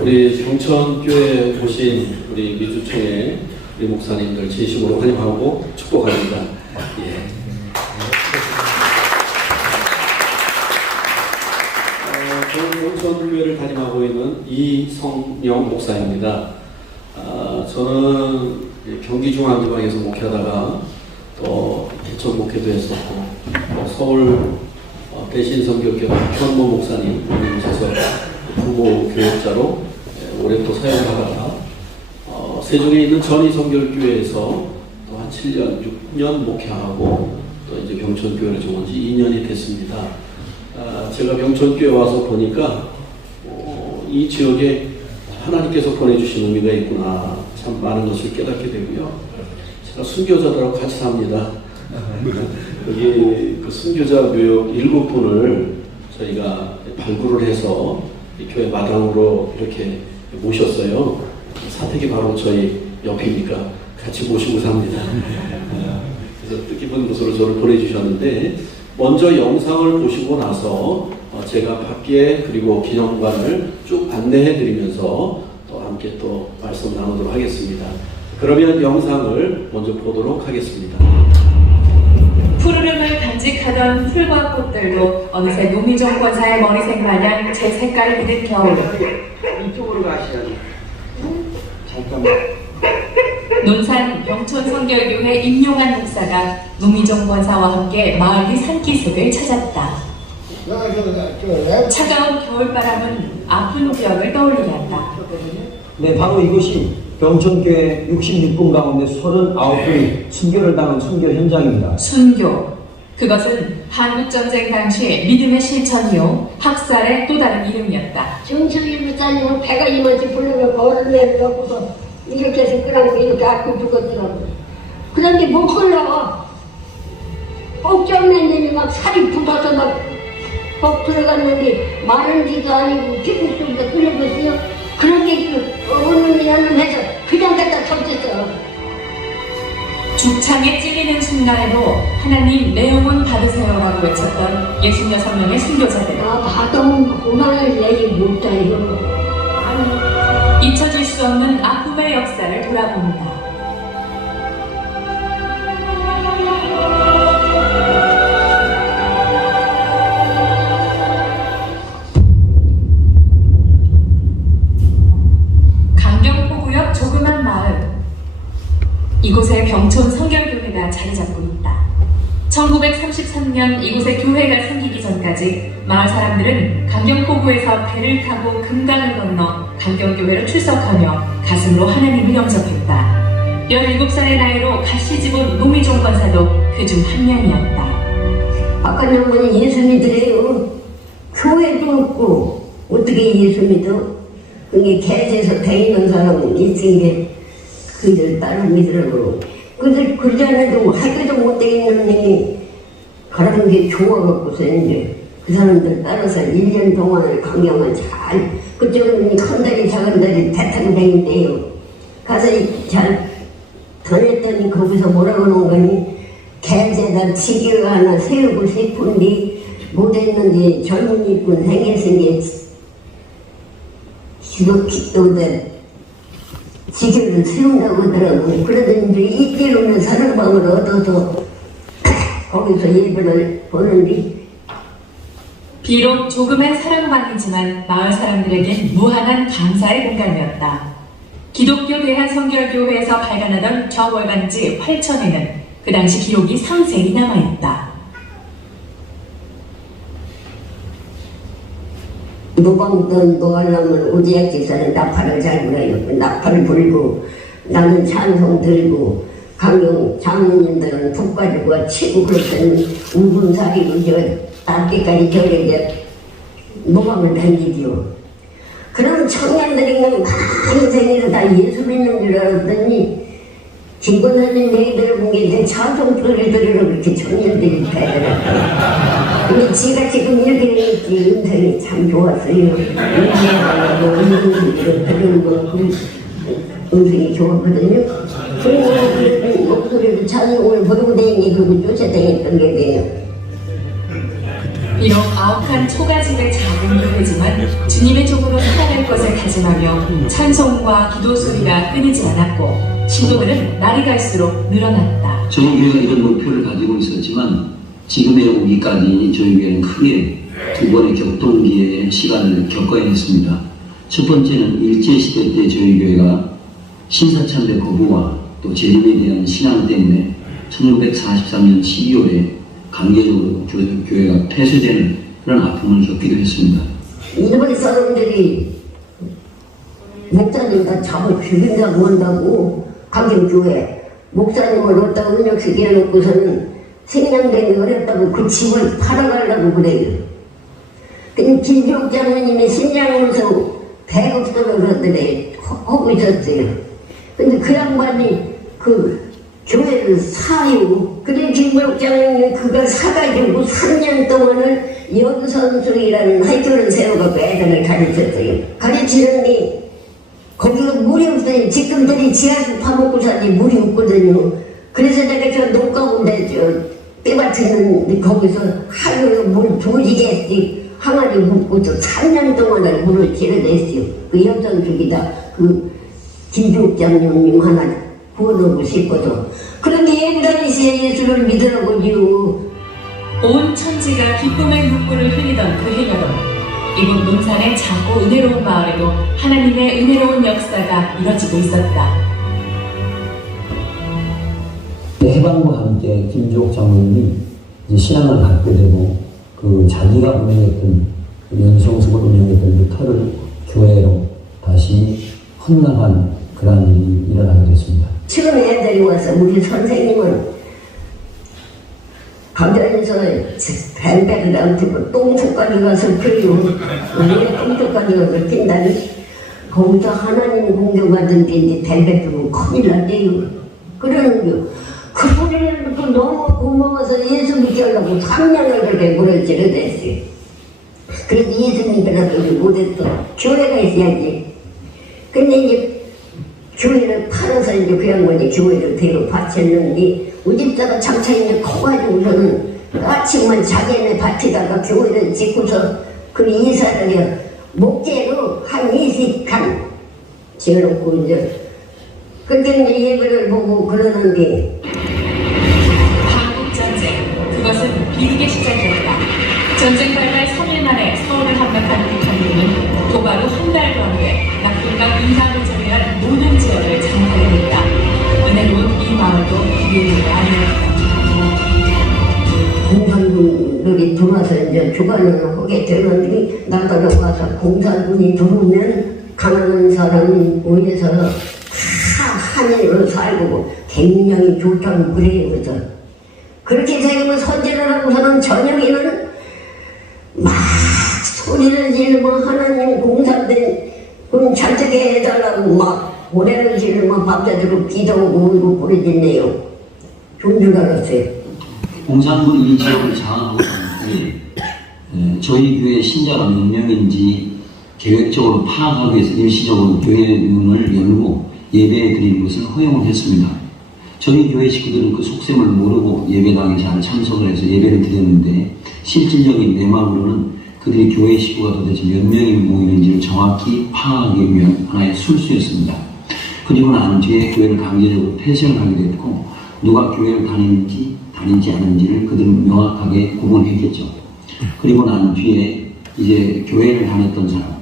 우리 경천교회에 오신 우리 미주총회 우리 목사님들 진심으로 환영하고 축복합니다. 예. 저는 경천교회를 담임하고 있는 이성영 목사입니다. 저는 경기중앙지방에서 목회하다가 또 개천 목회도 했었고 또 서울 대신선교교회 현모 목사님 오셔서 부모 교육자로 오래 또 사용하다가 세종에 있는 전이성결교회에서 또 한 7년, 6년 목회하고 또 이제 병천교회를 들어온 지 2년이 됐습니다. 제가 병천교회 와서 보니까 이 지역에 하나님께서 보내주신 의미가 있구나, 참 많은 것을 깨닫게 되고요. 제가 순교자들하고 같이 삽니다. 여기 그 순교자 묘역 7분을 저희가 발굴을 해서 이 교회 마당으로 이렇게 모셨어요. 사택이 바로 저희 옆이니까 같이 모시고 삽니다. 그래서 뜻깊은 것으로 저를 보내주셨는데 먼저 영상을 보시고 나서 제가 밖에 그리고 기념관을 쭉 안내해 드리면서 또 함께 또 말씀 나누도록 하겠습니다. 그러면 영상을 먼저 보도록 하겠습니다. 푸르름을 간직하던 풀과 꽃들도 어느새 노미종 권사의 머리색 마냥 제 색깔을 띠는 겨울. 이쪽으로 가시죠. 잠깐만. 논산 병촌 성결교회 임용환 목사가 노미종 권사와 함께 마을의 산기슭을 찾았다. 차가운 겨울바람은 아픈 기억을 떠올리게 한다. 네, 바로 이곳이 병천교회 66분 가운데 39분이 순교를 당한 순교 현장입니다. 순교. 그것은 한국전쟁 당시의 믿음의 실천이요 학살의 또 다른 이름이었다. 정철이 목사님은 배가 이만치 불르면 벌을 내놓고서 이렇게 해서 끌어안고 이렇게 아고 죽었더라고. 그런데 못 흘러. 옥정 낸님이 막 살이 붙어서 막 들어갔는데 마른지도 아니고 피부 속에서 끌려갔어요. 그렇게 어머님이 연음해서 그냥 갖다 덮쳤어. 죽창에 찔리는 순간에도 하나님 내 영혼 받으세요라고 외쳤던 66명의 순교자들. 받으면 고난을 내지 못하요. 잊혀질 수 없는 아픔의 역사를 돌아봅니다. 강경포구역 조그만 마을. 이곳에 병촌 성결교회가 자리 잡고 있다. 1933년 이곳에 교회가 생기기 전까지 마을 사람들은 강경포구에서 배를 타고 금강을 건너 강경교회로 출석하며 가슴으로 하나님을 영접했다. 17살의 나이로 가시집온 노미종 권사도 그중 한 명이었다. 아까 양반이 예수 믿으래요. 교회도 없고 어떻게 예수 믿어? 그게 개에서 다니는 사람은 있으니 그들 따로 믿으라고. 그들 그전에도 하기도 못되겠는 놈이 그런 게 좋아갖고서 이제 그 사람들 따라서 1년 동안을 강경을 잘 그쪽은 큰 다리 작은 다리 배 타고 다닌대요. 가서 잘 다녔더니 거기서 뭐라고 하는 거니 개제다 지기를 하나 세우고 싶은데 못했는지 젊은이꾼 생겼으니 기도대 지기를 세운다고 하더라고요. 그러더니 이 길로는 사랑방을 얻어서 거기서 예배를 보는데 비록 조그만 사랑방이지만 마을 사람들에겐 무한한 감사의 공간이었다. 기독교 대한성결교회에서 발간하던 저월간지 8천에는 그 당시 기록이 상세히 남아있다. 노방돈 노하려면 오지약 집사는 나팔을 잘 불어요. 나팔을 불고 나는 찬송 들고 강경 장로님들은 푹 가지고 치고 그랬더니 우분사리고 저 앞뒤까지 저렇게 노방을 댕기죠. 그럼 청년들이 많은 생일을 다 예수 믿는 줄 알았더니 김권사님 얘기 들어본 게 이제 찬송 소리를 들으러 그렇게 청년들이 가더라고요. 근데 지가 지금 이렇게 되니까 음성이 참 좋았어요. 그런 거 음성이 좋았거든요. 그리고 목소리도 찬송을 부르고 다니니 그리고 쫓아다녔던 게 돼요. 비록 아욱한 초가집의 작은 교회지만 주님의 종으로 살아갈 것을 다짐하며 찬송과 기도 소리가 끊이지 않았고 신도들은 날이 갈수록 늘어났다. 저희 교회가 이런 목표를 가지고 있었지만 지금에 오기까지 저희 교회는 크게 두 번의 격동기의 시간을 겪어야 했습니다. 첫 번째는 일제시대 때 저희 교회가 신사참배 거부와 또 재림에 대한 신앙 때문에 1943년 12월에 강제적으로 교회가 폐쇄되는 그런 아픔을 겪기도 했습니다. 일본 사람들이 목사님 다 잡아 죽인다고 한다고 강경교회 목사님을 어디다 은역시켜 놓고서는 생명되기 어렵다고 그 집을 팔아가려고 그래요. 근데 김종 장로님이 신장으로서 배급소를 그러더래 하고 있었어요. 근데 그 양반이 그 교회를 사요. 그래 김종 장로님이 그걸 사가지고 3년 동안을 연선수이라는 학교를 세워갖고 애들을 가르쳤어요. 가르치는데 거기가 물이 없어요. 지금들이 지하수 파먹고 사니 물이 없거든요. 그래서 내가 저 농가운데 때밭에는 거기서 하루에 물 2개씩 항아리 붓고서 3년 동안을 물을 길어냈어요. 그 여전 죽이다 그 김죽장님 하나 구워놓고 싶거든. 그런데 예부다니시에 예수를 믿으라고요. 온 천지가 기쁨의 눈물을 흘리던 그 해여름, 이곳 논산의 작고 은혜로운 마을에도 하나님의 은혜로운 역사가 이뤄지고 있었다. 해방과 함께 김주옥 장로님이 이제 신앙을 갖게 되고 그 자기가 운영했던 연성숙을 운영했던 그 터를 교회로 다시 헌납한 그런 일이 일어나게 됐습니다. 처음 애들이 와서 우리 선생님은 가면서 뱀배를 안 피고 똥석까지 가서 그리고 우리가 똥석까지 가서 뛴다니 거기서 하나님 공경받은 데 이제 뱀배 피고 큰일 났대요. 그러는 거. 그 소리를 듣고 너무 고마워서 예수 믿게 하려고 3년을 그렇게 물을 찔러댔어요. 그래도 예수 믿으라고 못했어. 교회가 있어야지. 근데 이제 교회를 팔아서 이제 그 양반이 교회를 데려 바쳤는데 우리 집사가 장차 이제 커가지고서는 아침만 자기네 밭에다가 교회를 짓고서 그 이사를 목재로 한 20칸 지어놓고 이제 근데 이제 예배를 보고 그러는데 한국전쟁, 그것은 비극의 시작이었다. 전쟁 발발 3일 만에 서울을 함락한 북한군은 도바로 한 달도 안 돼 낙동강 인삼을 제외한 모든 지역을 장악하게 됐다. 은혜로운 이 마을도 비극이 아니었다. 공산군들이 들어와서 이제 주관을 하게 되는데 나더러 와서 공산군이 들어오면 가난한 사람은 위에서 다 하늘로 살고 굉장히 좋다고 그래요. 그래서 그렇게 되면 선제를 하고서는 저녁에는 막 소리를 지르고 하나님 공산된 잘 되게 해달라고 막 노래를 지르고 밤새도록 기도하고 울고 부르짖네요. 좋은 줄 알았어요. 공산군 이 지역을 장악하고 있는데 저희 교회 신자가 몇 명인지 계획적으로 파악하기 위해서 일시적으로 교회 문을 열고 예배 드리는 것을 허용을 했습니다. 저희 교회 식구들은 그 속셈을 모르고 예배당에 잘 참석을 해서 예배를 드렸는데 실질적인 내 마음으로는 그들이 교회 식구가 도대체 몇 명이 모이는지를 정확히 파악하기 위한 하나의 술수였습니다. 그리고 난 뒤에 교회를 강제적으로 폐쇄를 하게 됐고 누가 교회를 다니는지 않은지를 그들은 명확하게 구분했겠죠. 그리고 난 뒤에 이제 교회를 다녔던 사람,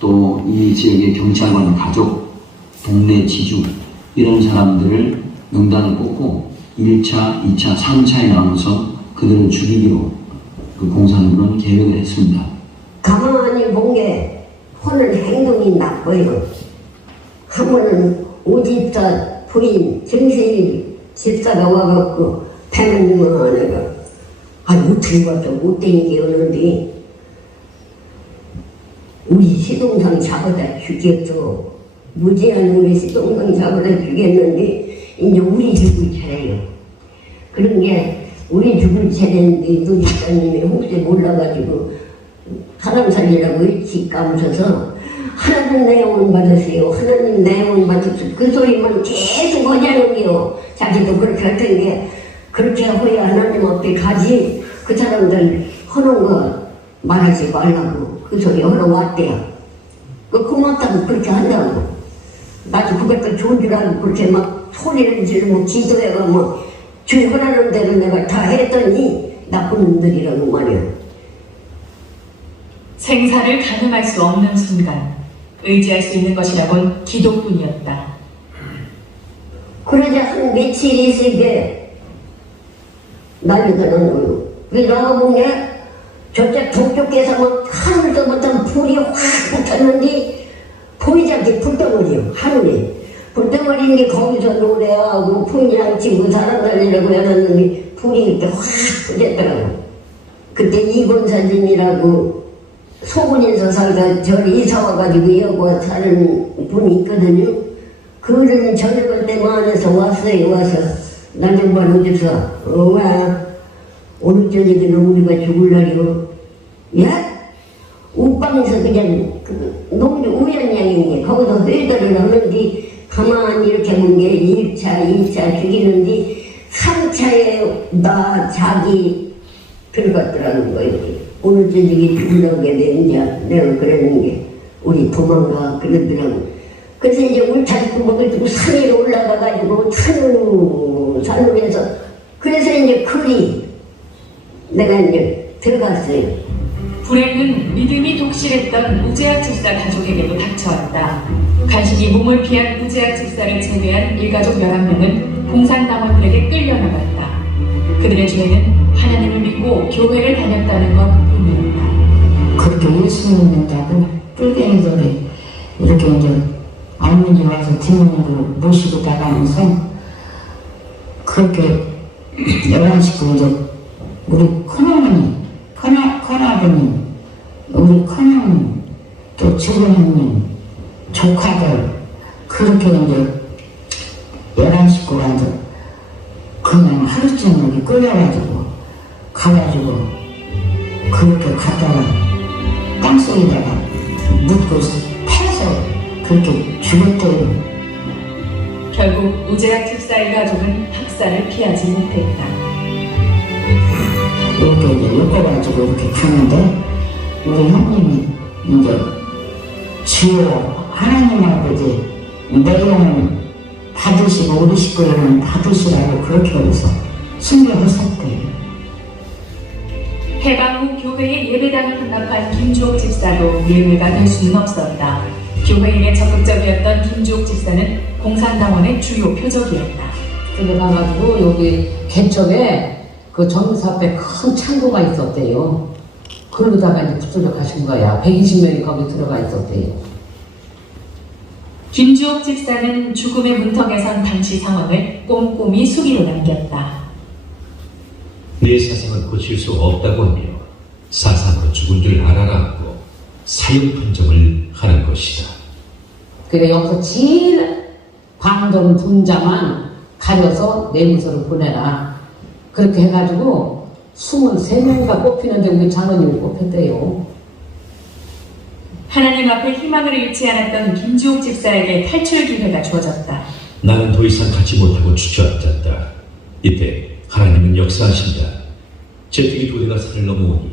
또 이 지역의 경찰관 가족, 동네 지주 이런 사람들을 명단을 뽑고 1차, 2차, 3차에 나눠서 그들을 죽이기로 그 공산군은 계획을 했습니다. 가만히 본 게 하는 행동이 나빠요. 한 번은 오집사 부인 정세일 집사가 와갖고 패는님은 내가 어떻게 봐도 못된 게 없는데 우리 시동상 잡아다 죽였어. 무지한 우리 시동상 잡아다 죽였는데 이제 우리 죽을 차례요. 그런 게 우리 죽을 차례인데 노집사님이 혹시 몰라가지고 사람 살리라고 일찍 감춰서 하나님 내 영혼 받으세요. 하나님 내 영혼 받으세요. 그 소리만 계속 하자는 게요. 자기도 그렇게 할 텐데 그렇게 해야 하나님 앞에 가지. 그 사람들 하는 거 말하지 말라고 그 소리 하러 왔대요. 그 고맙다고 그렇게 한다고. 나도 그것도 좋은 줄 알고 그렇게 막 소리를 지르고 기도해가 뭐 주의 하라는 대로 내가 다 했더니 나쁜 놈들이라고 말이야. 생사를 가늠할 수 없는 순간 의지할 수 있는 것이라곤 기도뿐이었다. 그러자 한 며칠 있으게 난리가 난 거예요. 그래서 나가보면 저쪽 동쪽에서 막 하늘서부터 불이 확 붙었는데 보이지 불덩어리요. 하늘에 불덩어리인데 거기서 노래하고 풍이랑 치고 사람 살리려고 해놨는데 불이 이렇게 확 붙었더라고. 그때 이권사님이라고 소군에서 살다 저리 이사 와가지고 여기 사는 분이 있거든요. 그분은 저녁을 때만 해서 왔어요. 와서 나 좀 봐 어디서 와 오늘 저녁에는 우리가 죽을 날이요. 야? 옷방에서 그냥 농주 우연양인데 거기서 회도를 하는데 가만히 이렇게 본 게 1차, 2차 죽이는데 상처에 나 자기 들어갔더라는 거예요. 오늘 저녁에 불러게 되냐 내가 그러는 게 우리 도망가 그러더라고. 그래서 이제 울타리 구멍을 두고 산 위로 올라가가지고 산으로 해서 그래서 이제 글이 내가 이제 들어갔어요. 불행은 믿음이 독실했던 우재학 집사 가족에게도 닥쳐왔다. 간신히 몸을 피한 우재학 집사를 제외한 일가족 11명은 공산당원들에게 끌려나갔다. 그들의 죄는 하나님을 믿고 교회를 다녔다는 것 뿐이었다. 그렇게 예수 믿는다고 뿔갱이들이 이렇게 이제 어머니 와서 뒷문으로 모시고 나가면서 그렇게 11식구 이제 우리 큰어머니, 큰아버님, 우리 큰어머님, 또 주부님, 조카들 그렇게 이제 11식구가 이제 그냥 하루 종일 끌려가지고 가가지고 그렇게 갔다가 땅속에다가 묻고 패서 그렇게 죽었대요. 결국 우재학 집사의 가족은 학살을 피하지 못했다. 이렇게 이제 엮어가지고 이렇게 가는데 우리 형님이 이제 주여 하나님 아버지 내 영을 받으시고 우리 식구 영을 받으시라고 그렇게 해서 순교하셨대요. 해방 후 교회의 예배당을 반납한 김주옥 집사도 예외가 될 수는 없었다. 교회 일에 적극적이었던 김주옥 집사는 공산당원의 주요 표적이었다. 들어가가지고 여기 개척에 그 정사 앞에 큰 창고가 있었대요. 그러다가 이제 붙들려 가신 거야. 120명이 거기 들어가 있었대요. 김주옥 집사는 죽음의 문턱에 선 당시 상황을 꼼꼼히 수기로 남겼다. 내 사상을 고칠 수 없다고 하며 사상으로 죽은 줄 알아라 하고 사형 판정을 하는 것이다. 그래 여기서 제일 반동 분자만 가려서 내무서를 보내라. 그렇게 해가지고 23명가 뽑히는데 우리 장로님이 뽑혔대요. 하나님 앞에 희망을 잃지 않았던 김주옥 집사에게 탈출 기회가 주어졌다. 나는 더 이상 가지 못하고 주저앉았다. 이때 하나님은 역사하신다. 제특이 도대가 산을 넘어오니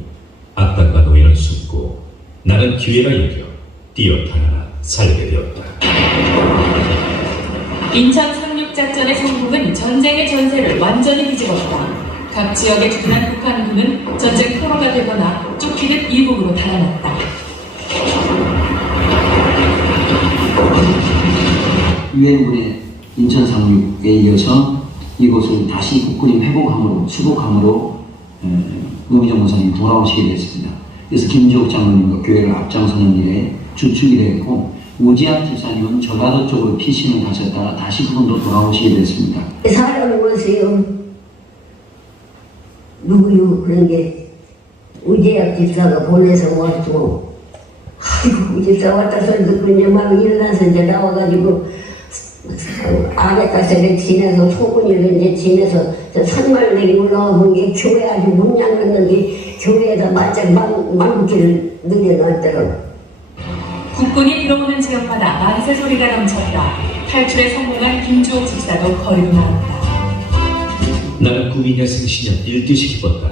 악단과 노예는 숨고 나는 기회가 여겨 뛰어타나 살게 되었다. 인천 상륙작전의 성공은 전쟁의 전세를 완전히 뒤집었다. 각 지역에 주둔한 북한군은 전쟁 포로가 되거나 쫓기듯 이북으로 달아났다. 유엔군의 인천 상륙에 이어서 이곳을 다시 국군이 회복함으로 수복함으로 노미정 목사님 돌아오시게 됐습니다. 그래서 김주옥 장로님과 교회를 앞장서는 일에 주축이 되었고 우지학 집사님은 전라도 쪽으로 피신을 가셨다가 다시 그분도 돌아오시게 됐습니다. 사람이 오세요. 누구요? 그런 게 우재학 집사가 보내서 왔고 아이고 우집사 왔다 소리 듣고 이제 막 일어나서 이제 나와가지고 안에 가서 이렇게 지내서 소군이를 이제 지내서 산말내기 올라와 본 게 교회 아주 문 잠갔는데 교회에다 맞짝 망기를 늘여놨더라고. 국군이 들어오는 지역마다 만세 소리가 넘쳤다. 탈출에 성공한 김주옥 집사도 거리로 나왔다. 나는 국민의 생신을 일듯이 기뻤다.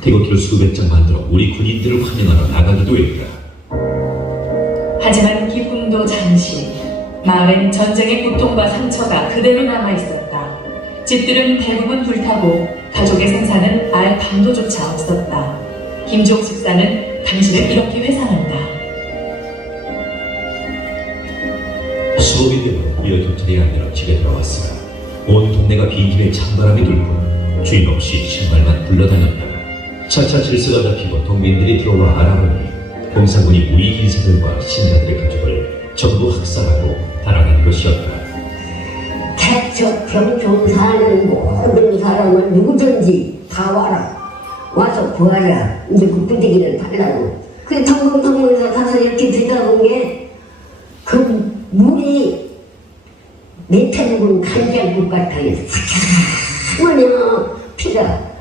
태극기를 수백 장 만들어 우리 군인들을 환영하러 나가기도 했다. 하지만 기쁨도 잠시. 마을엔 전쟁의 고통과 상처가 그대로 남아있었다. 집들은 대부분 불타고 가족의 생사는 알 방도조차 없었다. 김주옥 집사는 당시를 이렇게 회상한다. 수업이 되면 우여곡절이 아니라 집에 돌아왔으나 온 동네가 빈집에 찬바람이 돌고 주인 없이 신발만 굴러다녔다. 차차 질서가 잡히고 동민들이 들어와 알아보니 공산군이 우익 인사들과 신자들의 가족을 전부 학살하고 달아난 것이었다. 개척 병촌 사는 모든 사람을 누구든지 다 와라. 와서 구하자. 이제 그 부대기를 달라고. 그 텅벙텅벙해서 가서 이렇게 들여다본 게 그 물이 메타국은 간장국 같아요. 사카마냐 피가.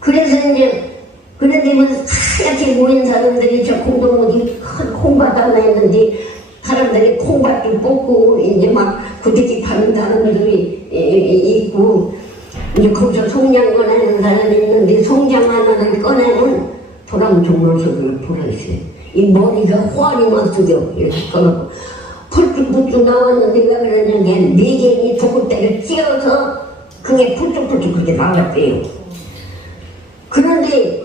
그래서 이제 그런데 뭐 하얗게 모인 사람들이 저 공동목이 큰 콩밭 하나 있는데 사람들이 콩밭을 뽑고 이제 막 구데기 파는 사람들이 있고 이제 거기서 송장 꺼내는 사람이 있는데 송장 하나를 꺼내면 도람 종로석을 보냈어요. 이 머리가 호환이만 쓰죠. 이렇게 꺼놓고 펄쭉펄쭉 나왔는데 왜 그러냐면 내경이 도굴대를 찧어서 그게 펄쭉펄쭉 그렇게 나왔대요. 그런데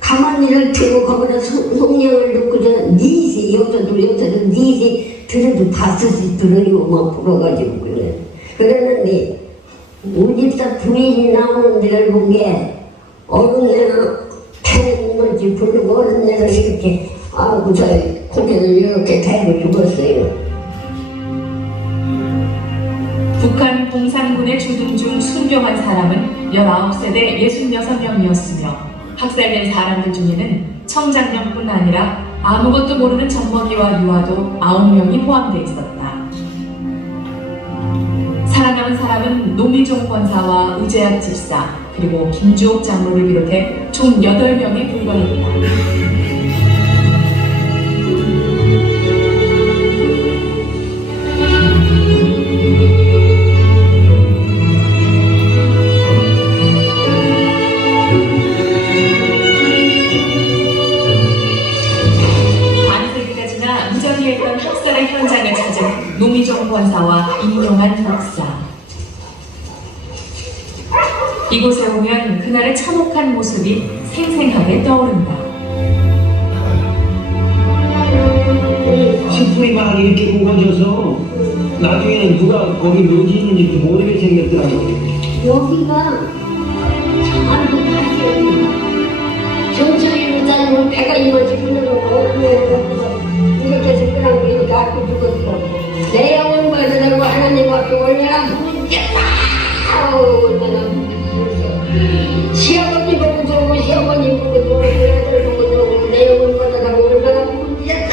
가만히를 피고 거기다 송량을 넣고 저 닛이 여자도 닛이 들어도 다섯이 들어리고 막 불어가지고 그래. 그랬는데 우리 집사 부인이 나오는 데를 본 게 어른네나 태는지 부르고 어른네를 이렇게 아이고 저 고개를 이렇게 대고 죽었어요. 북한 공산군에 주둔 중 순교한 사람은 19세대 66명이었으며 학살된 사람들 중에는 청장년뿐 아니라 아무것도 모르는 젖먹이와 유아도 9명이 포함되어 있었다. 살아남은 사람은 노미종 권사와 우재학 집사 그리고 김주옥 장로를 비롯해 총 8명에 불과했다. 현장을 찾은 노미종 권사와 임용한 목사. 이곳에 오면 그날의 참혹한 모습이 생생하게 떠오른다. 식품이만 이렇게 우거져서 나중에는 누가 거기 묘지 있는지 모르게 생겼더라고요. 여기가 참도 파티예요. 정처리로 다니면 배가 이만치 흘러가고 이렇게 생각한 게 갖고 죽었어. 내 영혼 받으라고 하나님 앞에 얼마나 문제다. 얼마나 문제다. 시어머니 보고 좋고 시어머니 보고 좋고 애들 보고 좋고 내 영혼 받으라고 얼마나 문제다.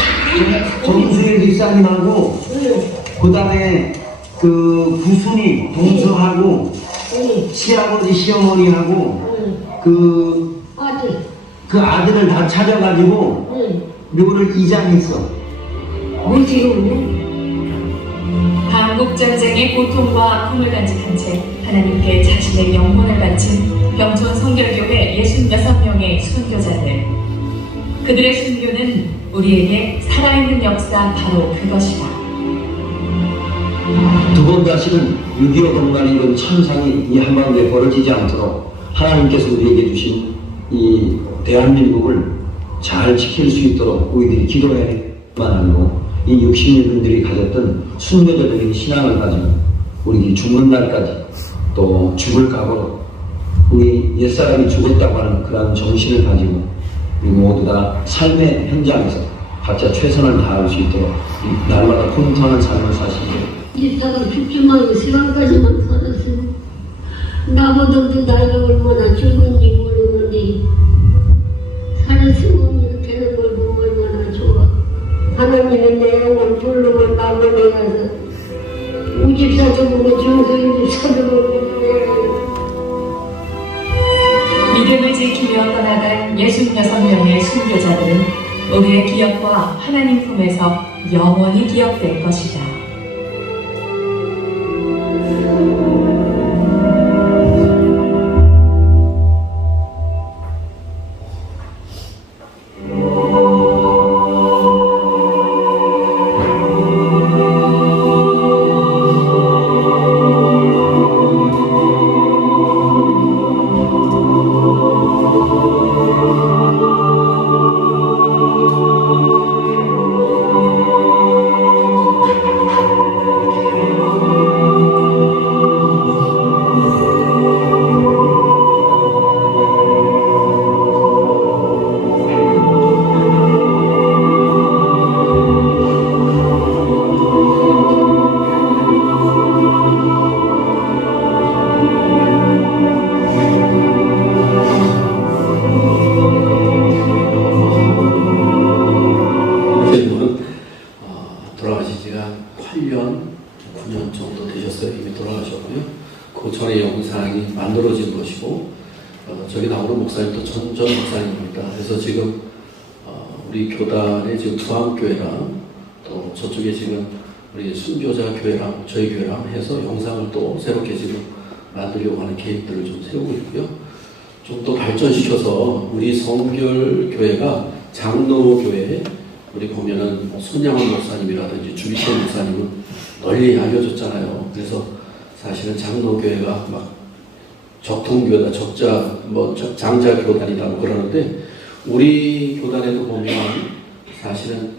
정수일 집사님하고 그 다음에 그 구순이 동서하고 시아버지 시어머니하고 그 아들을 다 찾아가지고 누구를 이장했어. 한국전쟁의 고통과 아픔을 간직한 채 하나님께 자신의 영혼을 바친 병촌 성결교회 66명의 순교자들. 그들의 순교는 우리에게 살아있는 역사 바로 그것이다. 두 번 다시는 6.25 동란에 이런 천상이 이 한반도에 벌어지지 않도록 하나님께서 우리에게 주신 이 대한민국을 잘 지킬 수 있도록 우리들이 기도해야만 하고 이 60년들이 가졌던 순교자적인 신앙을 가지고 우리 죽는 날까지 또 죽을 각오로 우리 옛사람이 죽었다고 하는 그런 정신을 가지고 우리 모두 다 삶의 현장에서 각자 최선을 다할 수 있도록 날마다 풍성한 삶을 사시고 이따가 죽지만 시간까지만 살았으면 나보다도 나이가 얼마나 적은지 모르는데 살았으면 이렇게 되는 걸 보면 얼마나 좋아. 하나님의 내 영혼 불러만 나무에 가서 우집사도 보고 정서인 집사도 보고 믿음을 지키며 떠나간 66명의 순교자들은 우리의 기억과 하나님 품에서 영원히 기억될 것이다. 저기 나오는 목사님도 전 목사님입니다. 그래서 지금 우리 교단의 지금 두암교회랑 또 저쪽에 지금 우리 순교자 교회랑 저희 교회랑 해서 영상을 또 새롭게 지금 만들려고 하는 계획들을 좀 세우고 있고요. 좀 더 발전시켜서 우리 성결교회가 장로교회, 우리 보면은 손양원 목사님이라든지 주비태 목사님은 널리 알려졌잖아요. 그래서 사실은 장로교회가 막 적통교다, 장자교단이다 뭐 그러는데, 우리 교단에도 보면 사실은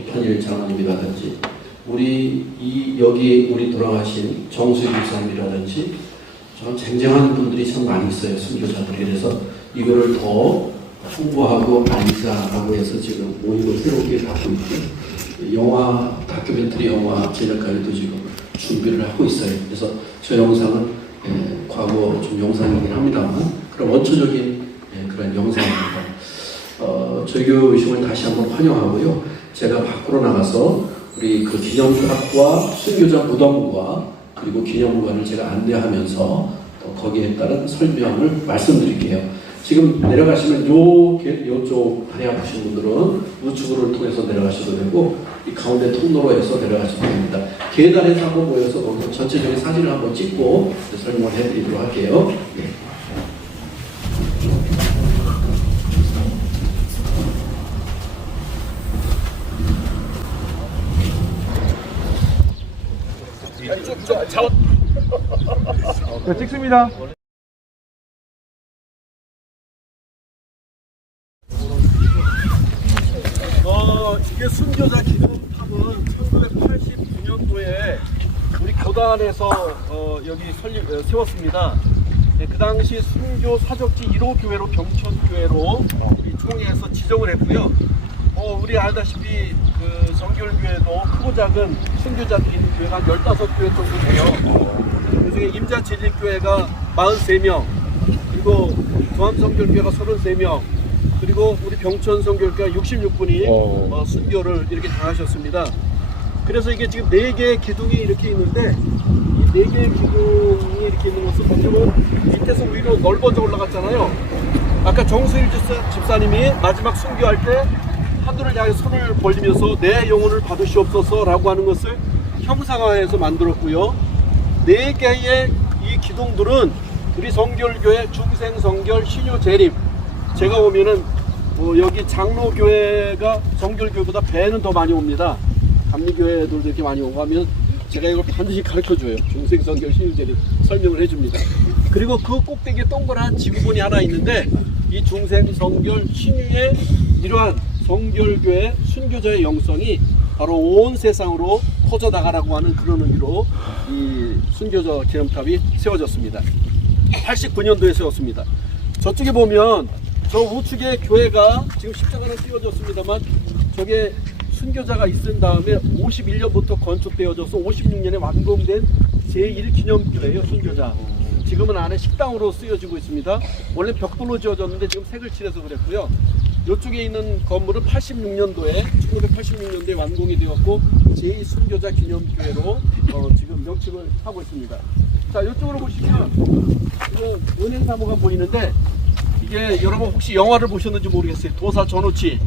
이편일 장로님이라든지 여기 우리 돌아가신 정수희 목사님이라든지 좀 쟁쟁한 분들이 참 많이 있어요, 순교자들이. 그래서 이거를 더 홍보하고 알리자라고 해서 지금 모임을 새롭게 갖고 있고, 영화 다큐멘터리 영화 제작까지도 지금 준비를 하고 있어요. 그래서 저 영상은 과거 좀 영상이긴 합니다만 그런 원초적인 그런 영상입니다. 저희교 의식을 다시 한번 환영하고요. 제가 밖으로 나가서 우리 그 기념학과 순교자 무덤과 그리고 기념관을 제가 안내하면서 또 거기에 따른 설명을 말씀드릴게요. 지금 내려가시면 요쪽 다리 아프신 분들은 우측으로 통해서 내려가셔도 되고, 이 가운데 통로로 해서 내려가셔도 됩니다. 계단에서 한번 모여서 거기서 전체적인 사진을 한번 찍고 설명을 해드리도록 할게요. 네. 네, 찍습니다. 이게 순교자 기념탑은 1989년도에 우리 교단에서 여기 세웠습니다. 네, 그 당시 순교 사적지 1호 교회로 병천교회로 우리 총회에서 지정을 했고요. 우리 알다시피 그 정결교회도 크고 작은 순교자들이 있는 교회가 15교회 정도 돼요. 그중에 임자제일교회가 43명, 그리고 조암성결교회가 33명, 그리고 우리 병천성결교회 66분이 순교를 이렇게 당하셨습니다. 그래서 이게 지금 4개의 기둥이 이렇게 있는데, 이 4개의 기둥이 이렇게 있는 것은 보시면 밑에서 위로 넓어져 올라갔잖아요. 아까 정수일 집사님이 마지막 순교할 때 하늘을 향해 손을 벌리면서 내 영혼을 받으시옵소서 라고 하는 것을 형상화해서 만들었고요. 4개의 이 기둥들은 우리 성결교회 중생성결 신유재림, 제가 보면은 여기 장로교회가 성결교회보다 배는 더 많이 옵니다. 감리교회들도 이렇게 많이 오고 하면 제가 이걸 반드시 가르쳐줘요. 중생성결 신유재림 설명을 해줍니다. 그리고 그 꼭대기에 동그란 지구본이 하나 있는데, 이 중생성결 신유의 이러한 성결교회 순교자의 영성이 바로 온 세상으로 퍼져나가라고 하는 그런 의미로 이 순교자 기념탑이 세워졌습니다. 89년도에 세웠습니다. 저쪽에 보면 저 우측에 교회가 지금 십자가는 띄워졌습니다만, 저게 순교자가 있은 다음에 51년부터 건축되어져서 56년에 완공된 제1기념교회예요, 순교자. 지금은 안에 식당으로 쓰여지고 있습니다. 원래 벽돌로 지어졌는데 지금 색을 칠해서 그랬고요. 이쪽에 있는 건물은 1986년도에 완공이 되었고 제2순교자 기념교회로 지금 명칭을 하고 있습니다. 자, 이쪽으로 보시면 은행나무가 보이는데, 이게 여러분 혹시 영화를 보셨는지 모르겠어요. 도사 전우치.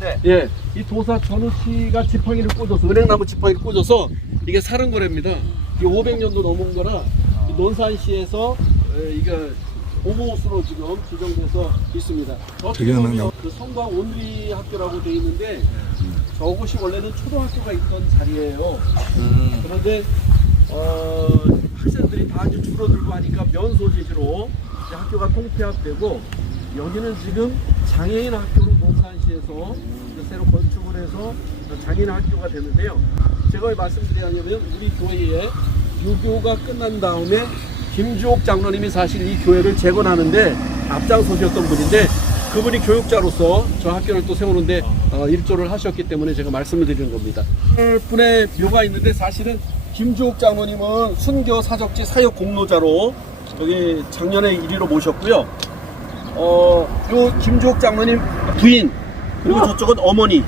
네. 예, 이 도사 전우치가 지팡이를 꽂아서, 은행나무 지팡이를 꽂아서 이게 사른거래입니다. 이게 500년도 넘은 거라 논산시에서 이게 보호수로 지금 지정돼서 있습니다. 어떻게 보면 그 성광 온리 학교라고 되어 있는데, 저곳이 원래는 초등학교가 있던 자리예요. 그런데 학생들이 다 이제 줄어들고 하니까 면소지지로 학교가 통폐합되고, 여기는 지금 장애인 학교로 논산시에서 새로 건축을 해서 장애인 학교가 되는데요. 제가 왜 말씀드리냐면, 우리 교회에 유교가 끝난 다음에 김주옥 장로님이 사실 이 교회를 재건하는데 앞장서셨던 분인데, 그분이 교육자로서 저 학교를 또 세우는데 일조를 하셨기 때문에 제가 말씀을 드리는 겁니다. 분의 묘가 있는데, 사실은 김주옥 장로님은 순교 사적지 사역 공로자로 여기 작년에 1위로 모셨고요. 요 김주옥 장로님 부인, 그리고 저쪽은 어머니,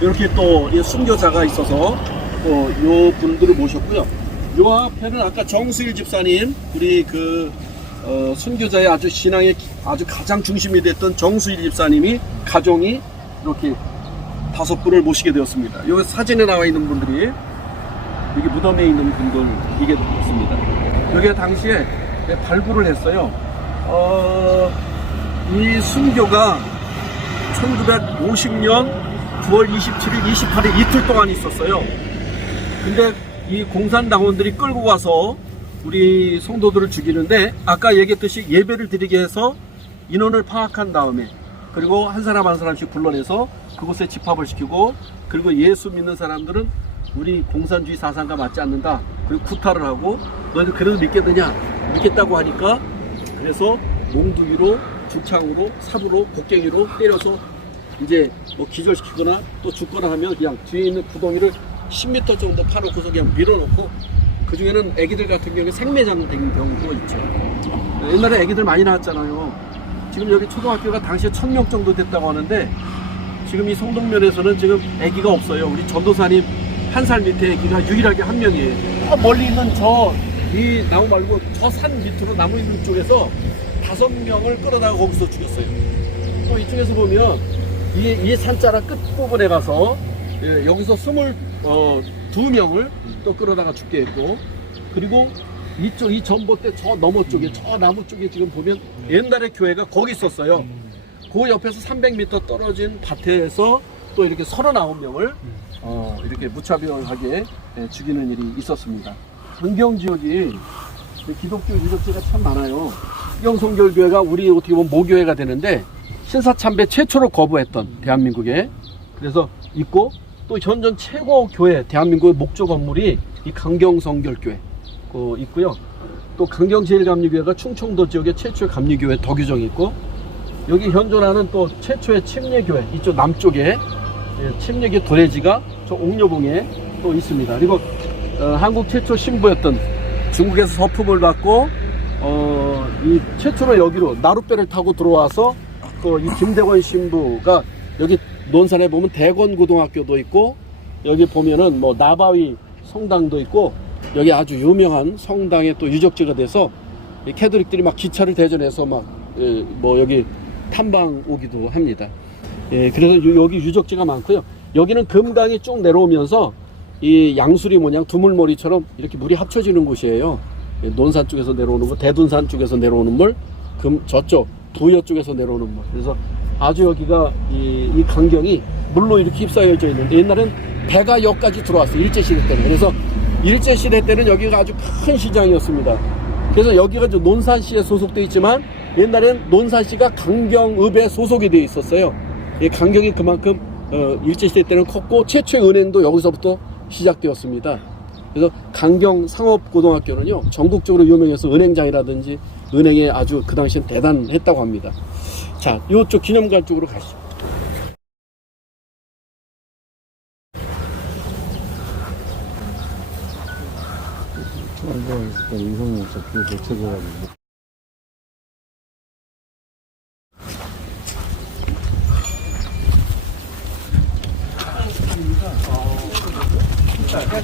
이렇게 또 순교자가 있어서 또 요 분들을 모셨고요. 요 앞에는 아까 정수일 집사님, 우리 그 순교자의 아주 신앙의 아주 가장 중심이 됐던 정수일 집사님이 가정이 이렇게 5분을 모시게 되었습니다. 요 사진에 나와 있는 분들이 여기 무덤에 있는 분들 이게 되었습니다. 여기에 당시에 발굴을 했어요. 이 순교가 1950년 9월 27일, 28일 이틀 동안 있었어요. 근데 이 공산당원들이 끌고 가서 우리 성도들을 죽이는데 아까 얘기했듯이 예배를 드리게 해서 인원을 파악한 다음에 그리고 한 사람 한 사람씩 불러내서 그곳에 집합을 시키고 그리고 예수 믿는 사람들은 우리 공산주의 사상과 맞지 않는다. 그리고 구타를 하고 너희들 그래도 믿겠느냐? 믿겠다고 하니까 그래서 몽둥이로 주창으로 삽으로 곡괭이로 때려서 이제 뭐 기절시키거나 또 죽거나 하면 그냥 뒤에 있는 구덩이를 10m 정도 파놓고서 그냥 밀어놓고 그 중에는 애기들 같은 경우에 생매장 된 경우도 있죠. 옛날에 애기들 많이 나왔잖아요. 지금 여기 초등학교가 당시에 1000명 정도 됐다고 하는데 지금 이 성동면에서는 지금 애기가 없어요. 우리 전도사님 1살 밑에 애기가 유일하게 1명이에요. 멀리 있는 이 나무 말고 저 산 밑으로 나무 있는 쪽에서 5명을 끌어다가 거기서 죽였어요. 또 이쪽에서 보면 이 산자락 끝부분에 가서 여기서 22명을 또 끌어다가 죽게 했고 그리고 이 전봇대 저 너머 쪽에 저 나무 쪽에 지금 보면 옛날에 교회가 거기 있었어요. 그 옆에서 300m 떨어진 밭에서 또 이렇게 39명을 이렇게 무차별하게 죽이는 일이 있었습니다. 강경 지역이 기독교 유적지가 참 많아요. 성경성결교회가 우리 어떻게 보면 모교회가 되는데 신사참배 최초로 거부했던 대한민국에 그래서 있고 또 현존 최고 교회 대한민국의 목조 건물이 이 강경성결교회 있고요. 또 강경제일감리교회가 충청도 지역의 최초의 감리교회 덕유정이 있고 여기 현존하는 또 최초의 침례교회 이쪽 남쪽에 침례교 도래지가 저 옥녀봉에 또 있습니다. 그리고 한국 최초 신부였던 중국에서 서품을 받고 이 최초로 여기로 나룻배를 타고 들어와서 이 김대권 신부가 여기 논산에 보면 대권고등학교도 있고 여기 보면은 뭐 나바위 성당도 있고 여기 아주 유명한 성당에 또 유적지가 돼서 캐톨릭들이 막 기차를 대전해서 뭐 여기 탐방 오기도 합니다. 그래서 여기 유적지가 많고요. 여기는 금강이 쭉 내려오면서 이 양수리 모양 두물머리처럼 이렇게 물이 합쳐지는 곳이에요. 논산 쪽에서 내려오는 물, 대둔산 쪽에서 내려오는 물, 저쪽 부여 쪽에서 내려오는 물. 그래서 아주 여기가 이 강경이 물로 이렇게 휩싸여져 있는데 옛날엔 배가 여기까지 들어왔어요. 일제시대 때는. 그래서 일제시대 때는 여기가 아주 큰 시장이었습니다. 그래서 여기가 논산시에 소속되어 있지만 옛날엔 논산시가 강경읍에 소속이 되어 있었어요. 이 강경이 그만큼 일제시대 때는 컸고 최초의 은행도 여기서부터 시작되었습니다. 그래서 강경 상업고등학교는요 전국적으로 유명해서 은행장이라든지 은행에 아주 그 당시엔 대단했다고 합니다. 자, 이쪽 기념관 쪽으로 가시죠.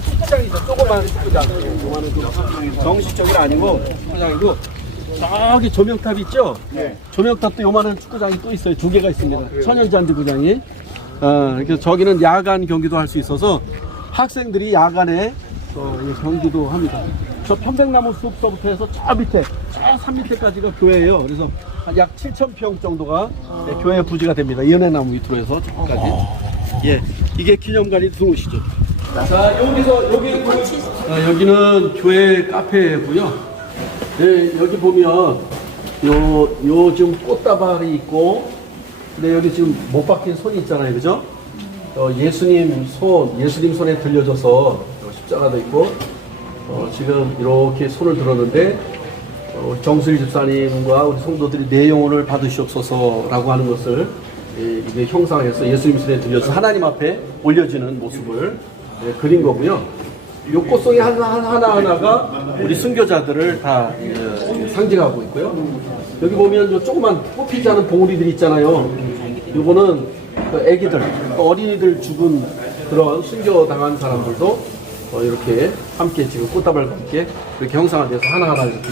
축구장이죠. 조그마한 축구장. 정식적이 아니고 축구장이고 저기 조명탑 있죠? 네. 조명탑도 요만한 축구장이 또 있어요. 2개가 있습니다. 천연잔디구장이. 그래서 저기는 야간 경기도 할 수 있어서 학생들이 야간에 경기도 합니다. 저 편백나무 숲서부터 해서 저 밑에, 저 산 밑에까지가 교회예요. 그래서 약 7,000평 정도가 교회 부지가 됩니다. 연해나무 밑으로 해서 저까지. 예, 이게 기념관이 들어오시죠. 자, 여기는 교회 카페고요. 네, 여기 보면 요 지금 꽃다발이 있고, 근데 여기 지금 못 박힌 손이 있잖아요, 그죠? 예수님 손에 들려져서 십자가도 있고, 지금 이렇게 손을 들었는데, 정수일 집사님과 우리 성도들이 내 영혼을 받으시옵소서라고 하는 것을 이게 형상해서 예수님 손에 들려서 하나님 앞에 올려지는 모습을 그린 거고요. 이 꽃송이 하나하나가 우리 순교자들을 다 상징하고 있고요. 여기 보면 요 조그만 꽃피지 않은 봉우리들이 있잖아요. 요거는 애기들, 어린이들 죽은 그런 순교당한 사람들도 이렇게 함께 지금 꽃다발과 함께 이렇게 형상화돼서 하나하나 이렇게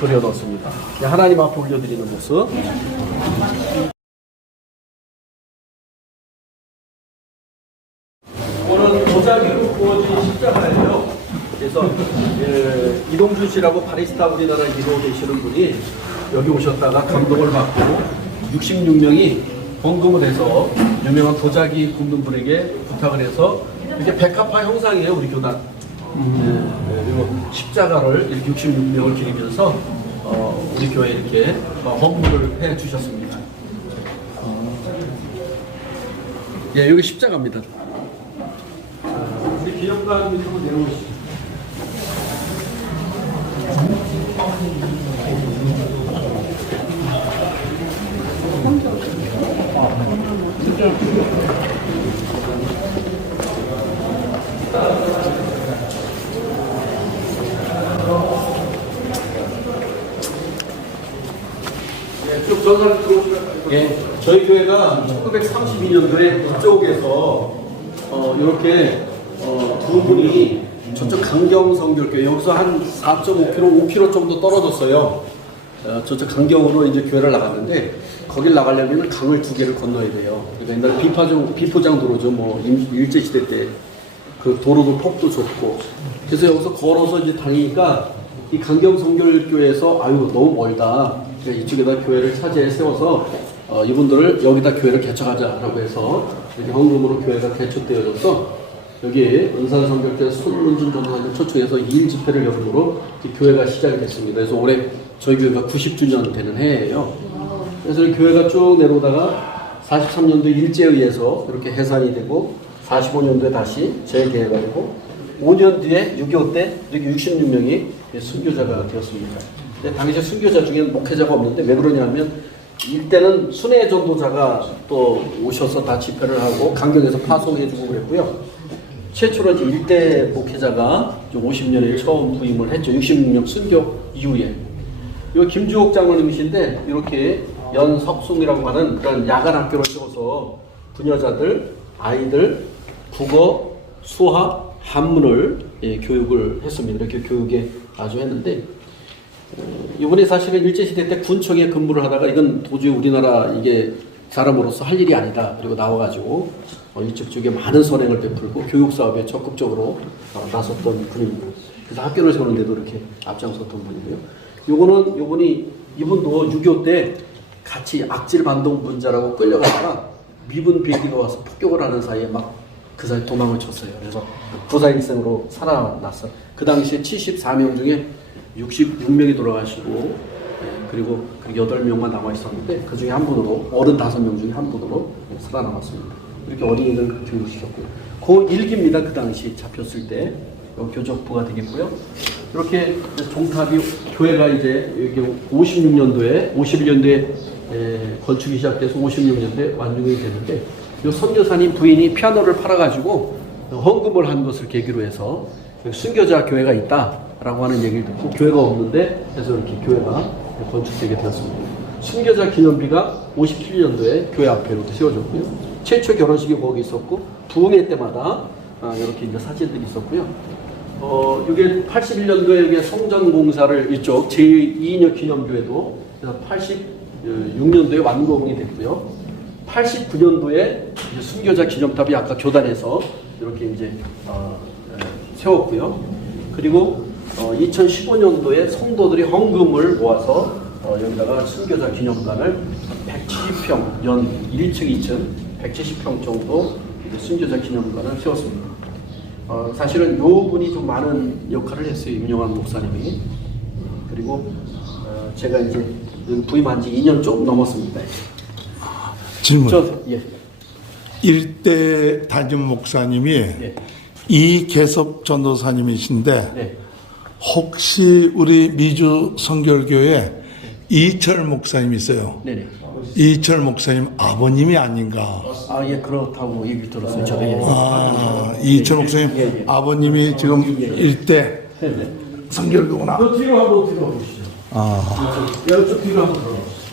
그려 넣습니다. 하나님 앞에 올려드리는 모습. 이거는 도자기로 구워진 십자가예요. 그래서 이동준 씨라고 바리스타 우리나라 1호 되시는 분이 여기 오셨다가 감동을 받고 66명이 헌금을 해서 유명한 도자기 굽는 분에게 부탁을 해서 이렇게 백합화 형상이에요, 우리 교단. 그리고 십자가를 이렇게 66명을 기리면서 우리 교회에 이렇게 헌금을 해 주셨습니다. 예, 여기 십자가입니다. 우리 기념관님 한번 내려오시죠. 예, 저희 교회가 1932년도에 이쪽에서 이렇게 두 분이 저쪽 강경성결교회 여기서 한 4.5km, 5km 정도 떨어졌어요. 저쪽 강경으로 이제 교회를 나갔는데 거길 나가려면 강을 두 개를 건너야 돼요. 그러니까 옛날 비포장 도로죠. 뭐 일제 시대 때 그 도로도 폭도 좁고 그래서 여기서 걸어서 이제 다니니까 이 강경성결교회에서 아유 너무 멀다. 그러니까 이쪽에다 교회를 차지해 세워서 이분들을 여기다 교회를 개척하자라고 해서 이렇게 헌금으로 교회가 개척되어져서 여기 은산성결교회 손문준 전도사님 초청해서 2일 집회를 여름으로 이 교회가 시작이 됐습니다. 그래서 올해 저희 교회가 90주년 되는 해예요. 그래서 이 교회가 쭉 내려오다가 43년도 일제에 의해서 이렇게 해산이 되고 45년도에 다시 재개해가 되고 5년 뒤에 6.25 때 이렇게 66명이 순교자가 되었습니다. 근데 당시 순교자 중에는 목회자가 없는데 왜 그러냐면 이때는 순회 전도자가 또 오셔서 다 집회를 하고 강경에서 파송해주고 그랬고요. 최초로 이제 일대 목회자가 50년에 처음 부임을 했죠. 66년 순교 이후에. 이 김주옥 장로님이신데 이렇게 연석숭이라고 하는 그런 야간 학교를 세워서 부녀자들, 아이들 국어, 수학, 한문을 교육을 했습니다. 이렇게 교육에 아주 했는데 이번에 사실은 일제시대 때 군청에 근무를 하다가 이건 도저히 우리나라 이게 사람으로서 할 일이 아니다. 그리고 나와가지고 이쪽 쪽에 많은 선행을 베풀고 교육사업에 적극적으로 나섰던 분입니다. 그래서 학교를 세우는데도 이렇게 앞장섰던 분이고요. 이분도 6.25 때 같이 악질 반동 분자라고 끌려가다가 미군 비행기가 와서 폭격을 하는 사이에 막 그 사이 도망을 쳤어요. 그래서 부사일생으로 살아났어요. 그 당시에 74명 중에 66명이 돌아가시고 그리고 8명만 남아 있었는데 그 중에 한 분으로 35명 중에 한 분으로 살아남았습니다. 이렇게 어린이들 교육시켰고요. 그 일기입니다. 그 당시 잡혔을 때 교적부가 되겠고요. 이렇게 종탑이 교회가 이제 여기 56년도에 51년도에 건축이 시작돼서 56년도에 완공이 되는데 이 선교사님 부인이 피아노를 팔아가지고 헌금을 한 것을 계기로 해서 순교자 교회가 있다라고 하는 얘기를 듣고 교회가 없는데 그래서 이렇게 교회가 건축되게 되었습니다. 순교자 기념비가 57년도에 교회 앞에 이렇게 세워졌고요. 최초 결혼식이 거기 있었고 부흥회 때마다 이렇게 이제 사진들이 있었고요. 이게 81년도에 이게 성전공사를 이쪽 제2년 기념교회도 86년도에 완공이 됐고요. 89년도에 순교자 기념탑이 아까 교단에서 이렇게 이제 세웠고요. 그리고 2015년도에 성도들이 헌금을 모아서 여기다가 순교자 기념관을 170평, 연 1층, 2층 170평 정도 순교자 기념관을 세웠습니다. 사실은 요 분이 좀 많은 역할을 했어요. 임영환 목사님이. 그리고 제가 이제 부임한 지 2년 좀 넘었습니다. 질문. 예. 일대 담임 목사님이 이계섭 전도사님이신데 네. 혹시 우리 미주 성결교회 이철 목사님 있어요. 네네. 이철 목사님 아버님이 아닌가. 예, 그렇다고 얘기 들었어요. 이철 목사님 아버님이 지금 일대 성결교구나. 뒤로 한번 들어보시죠. 이쪽 뒤로 한번 들어보시죠.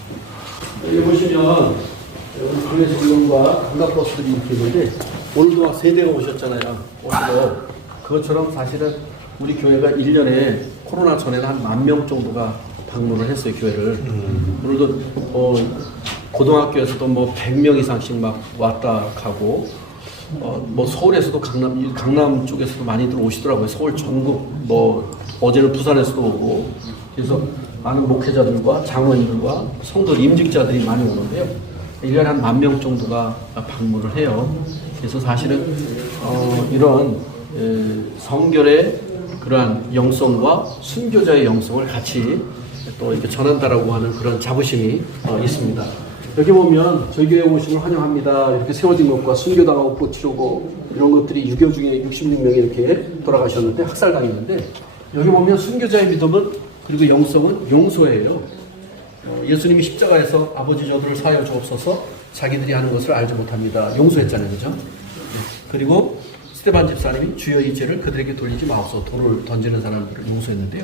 여기 보시면 여기 강내 정론과 관광버스들이 이렇게 있는데 오늘도 막 3대가 오셨잖아요. 오늘도 그것처럼 사실은 우리 교회가 1년에 코로나 전에는 한 10,000명 정도가 방문을 했어요, 교회를. 오늘도 고등학교에서도 뭐 100명 이상씩 막 왔다 가고 뭐 서울에서도 강남 쪽에서도 많이들 오시더라고요. 서울 전국 뭐 어제는 부산에서도 오고 그래서 많은 목회자들과 장로님들과 성도 임직자들이 많이 오는데요. 1년에 한 10,000명 정도가 방문을 해요. 그래서 사실은 이런 성결의 그러한 영성과 순교자의 영성을 같이 또 이렇게 전한다라고 하는 그런 자부심이 있습니다. 여기 보면 저희 교회 오신 걸 환영합니다. 이렇게 세워진 것과 순교당하고 꽃 치르고 이런 것들이 유교 중에 66명이 이렇게 돌아가셨는데 학살당했는데 여기 보면 순교자의 믿음은 그리고 영성은 용서예요. 예수님이 십자가에서 아버지 저들을 사하여 주옵소서 자기들이 하는 것을 알지 못합니다. 용서했잖아요. 그죠? 그리고 스데반 집사님이 주여 이 죄를 그들에게 돌리지 마옵소서 돌을 던지는 사람들을 용서했는데요.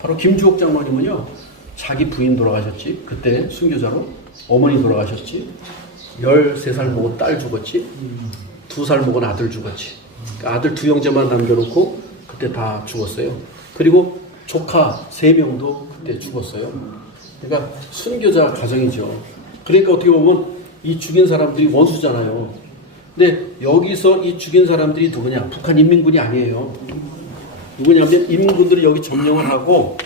바로 김주옥 장로님은요. 자기 부인 돌아가셨지. 그때 순교자로 어머니 돌아가셨지. 13살 먹은 딸 죽었지. 2살 먹은 아들 죽었지. 그러니까 아들 2 형제만 남겨놓고 그때 다 죽었어요. 그리고 조카 3명도 그때 죽었어요. 그러니까 순교자 가정이죠. 그러니까 어떻게 보면 이 죽인 사람들이 원수잖아요. 근데 여기서 이 죽인 사람들이 누구냐? 북한 인민군이 아니에요. 누구냐면 인민군들이 여기 점령을 하고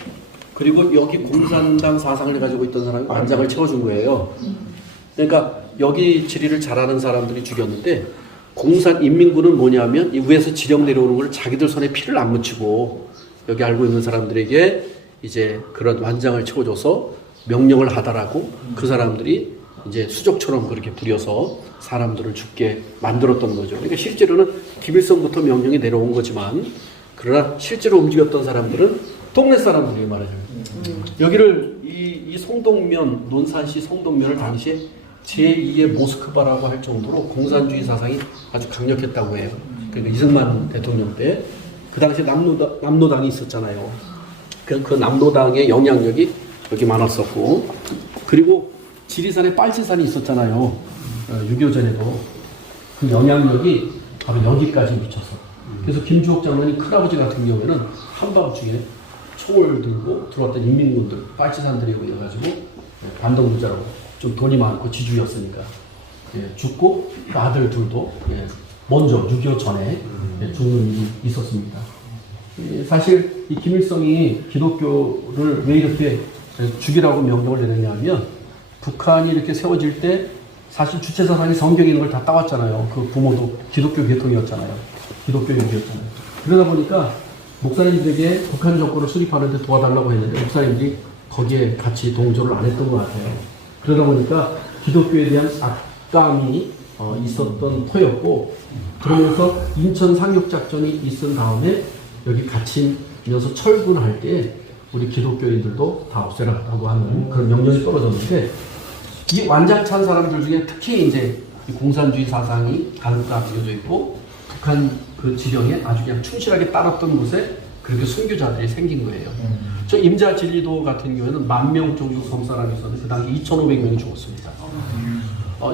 그리고 여기 공산당 사상을 가지고 있던 사람이 완장을 채워준 거예요. 그러니까 여기 지리를 잘하는 사람들이 죽였는데 공산 인민군은 뭐냐면 이 위에서 지령 내려오는 걸 자기들 손에 피를 안 묻히고 여기 알고 있는 사람들에게 이제 그런 완장을 채워줘서 명령을 하다라고 그 사람들이 이제 수족처럼 그렇게 부려서 사람들을 죽게 만들었던 거죠. 그러니까 실제로는 김일성부터 명령이 내려온 거지만 그러나 실제로 움직였던 사람들은 동네 사람들이 말하죠. 여기를 이 송동면 논산시 송동면을 당시에 제2의 모스크바라고 할 정도로 공산주의 사상이 아주 강력했다고 해요. 그러니까 이승만 대통령 때 그 당시에 남노당이 있었잖아요. 그 남노당의 영향력이 여기 많았었고 그리고 지리산에 빨치산이 있었잖아요. 6.25 전에도 그 영향력이 바로 여기까지 미쳤어. 그래서 김주옥 장로님 큰아버지 같은 경우에는 한밤중에 총을 들고 들어왔던 인민군들 빨치산들이 오셔가지고 반동부자라고 좀 돈이 많고 지주였으니까 죽고 그 아들 둘도 먼저 6.25 전에 죽는 일이 있었습니다. 사실 이 김일성이 기독교를 왜 이렇게 죽이라고 명령을 내렸냐면 북한이 이렇게 세워질 때 사실 주체사상이 성경에 있는 걸 다 따왔잖아요. 그 부모도 기독교 계통이었잖아요. 기독교 유교였잖아요. 그러다 보니까 목사님들에게 북한 정권을 수립하는 데 도와달라고 했는데 목사님들이 거기에 같이 동조를 안 했던 것 같아요. 그러다 보니까 기독교에 대한 악감이 있었던 터였고 그러면서 인천 상륙작전이 있은 다음에 여기 갇히면서 철군할 때 우리 기독교인들도 다 없애라고 하는 그런 명령이 떨어졌는데 이 완장 찬 사람들 중에 특히 이제 이 공산주의 사상이 가득 담겨져 있고 북한 그 지령에 아주 그냥 충실하게 따랐던 곳에 그렇게 순교자들이 생긴 거예요. 저 임자진리도 같은 경우에는 10,000명 정도 성 사람이 있었는데 그 당시 2,500명이 죽었습니다.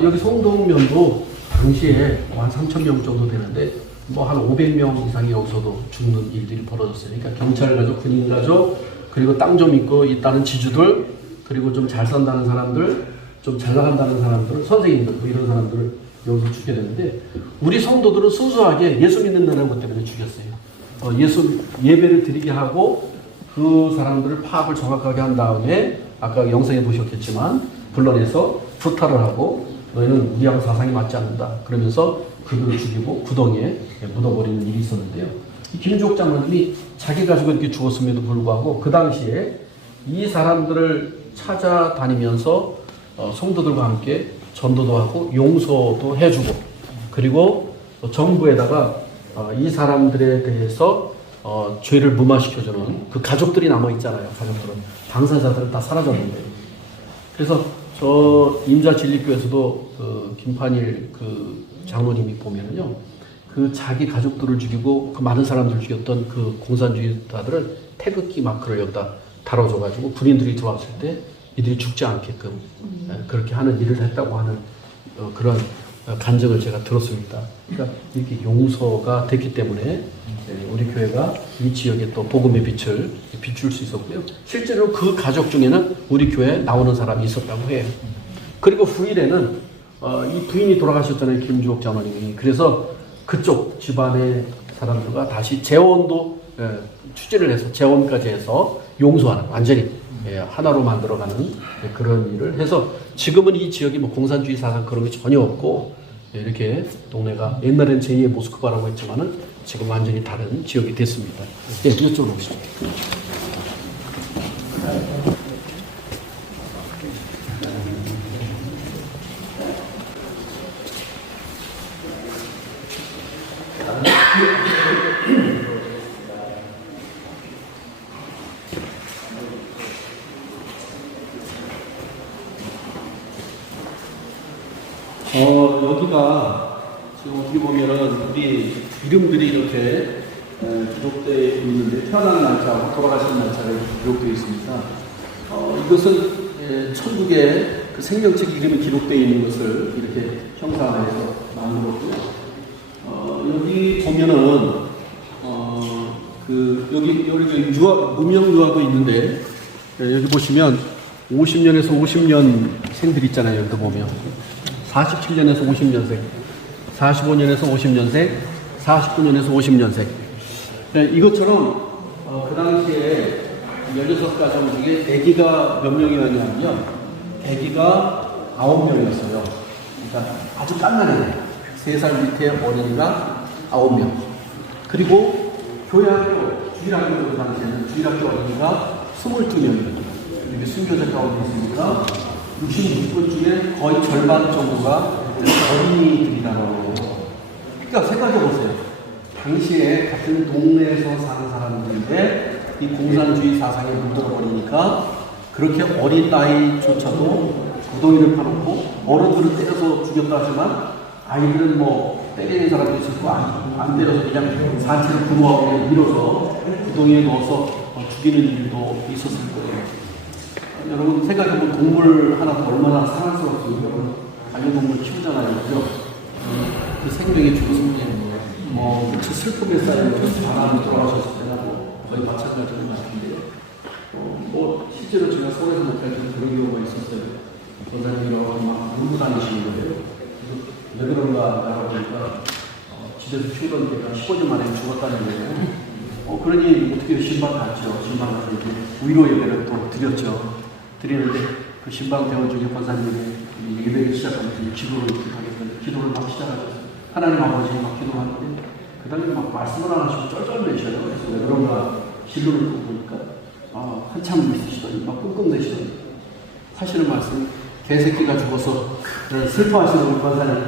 여기 송동면도 당시에 한 3,000명 정도 되는데 뭐 한 500명 이상이 여기서도 죽는 일들이 벌어졌어요. 그러니까 경찰 가족, 군인 가족, 그리고 땅 좀 있고 있다는 지주들, 그리고 좀 잘 산다는 사람들, 좀 잘 나간다는 사람들, 선생님들 뭐 이런 사람들을 여기서 죽게 되는데 우리 성도들은 순수하게 예수 믿는다는 것 때문에 죽였어요. 예수 예배를 드리게 하고 그 사람들을 파악을 정확하게 한 다음에 아까 영상에 보셨겠지만 불러내서 부탈을 하고 너희는 우리하고 사상이 맞지 않는다. 그러면서 그들을 죽이고 구덩이에 묻어버리는 일이 있었는데요. 이 김주옥 장로님이 자기 가족이 이렇게 죽었음에도 불구하고 그 당시에 이 사람들을 찾아다니면서 성도들과 함께 전도도 하고 용서도 해주고 그리고 정부에다가 이 사람들에 대해서 죄를 무마시켜주는 그 가족들이 남아있잖아요. 가족들은 당사자들은 다 사라졌는데 그래서 저 임자진리교에서도 그 김판일 그 장로님이 보면은요 그 자기 가족들을 죽이고 그 많은 사람들을 죽였던 그 공산주의자들을 태극기 마크를 여기다 달아줘가지고 군인들이 들어왔을 때 이들이 죽지 않게끔 그렇게 하는 일을 했다고 하는 그런 간증을 제가 들었습니다. 그러니까 이렇게 용서가 됐기 때문에 우리 교회가 이 지역에 또 복음의 빛을 비출 수 있었고요. 실제로 그 가족 중에는 우리 교회에 나오는 사람이 있었다고 해요. 그리고 후일에는 이 부인이 돌아가셨잖아요, 김주옥 장모님이. 그래서 그쪽 집안의 사람들과 다시 재혼도 취재를 해서 재혼까지 해서 용서하는, 완전히 하나로 만들어가는 그런 일을 해서 지금은 이 지역이 뭐 공산주의 사상 그런 게 전혀 없고 이렇게 동네가 옛날엔 제2의 모스크바라고 했지만은 지금 완전히 다른 지역이 됐습니다. 이쪽으로 오시죠. 여기가 지금 어떻게 보면은 우리 이름들이 이렇게 기록되어 있는데 태어난 날짜하고 돌아가신 날짜가 기록되어 있습니다. 이것은 천국의 그 생명책 이름이 기록되어 있는 것을 이렇게 형상화해서 만들었고요. 여기 보면은 여기 무명 유아도 있는데 여기 보시면 50년에서 50년생들 있잖아요. 여기 보면 47년에서 50년생, 45년에서 50년생, 49년에서 50년생. 이것처럼 그 당시에 16가정 중에 아기가 몇 명이었냐면 아기가 9명이었어요. 그러니까 아주 깐난해요. 3살 밑에 어린이가 9명. 그리고 교회학교, 주일학교 그 당시에는 주일학교 어린이가 22명이에요. 이렇게 순교자 가운데 있으니까 66분 중에 거의 절반 정도가 어린이들이라고. 그러니까 생각해보세요. 당시에 같은 동네에서 사는 사람들인데 이 공산주의 사상에 묻어버리니까 그렇게 어린 나이조차도 구덩이를 파놓고 어른들은 때려서 죽였다 하지만 아이들은 뭐 때리는 사람도 있었고 안 때려서 그냥 산채를 구멍하고 그냥 밀어서 구덩이에 넣어서 죽이는 일도 있었을 거예요. 여러분 생각해보면 동물 하나도 얼마나 사랑스럽고 반려동물 키우잖아요. 그죠? 그 생명의 죽었을 때 그 슬픔에 쌓인 바람이 돌아가셨을 때하고 거의 마찬가지인 것 같은데 실제로 제가 서울에서 못 갈 때 그런 경우가 있었어요. 권사님이라고 막 울고 다니시는 거예요. 그래서 왜 그런가 알아보니까 집에서 키우던 개가 15년 만에 죽었다는 거예요. 그러니 어떻게 신방 갔죠. 신방 가서 이렇게 위로 예배를 또 드렸죠. 드리는데 그 신방 대원 중에 권사님이 예배를 시작하면서 기도를 이렇게 하겠는데 기도를 막 시작하셨어요. 하나님 아버지 막 기도하는데 그 다음에 막 말씀을 안 하시고 쩔쩔매셔요. 그래서 왜 그런가 진로를 보니까 한참 있으시더니 막 끙끙대시더니 사실은 말씀 개새끼가 죽어서 슬퍼하시는 우리 권사님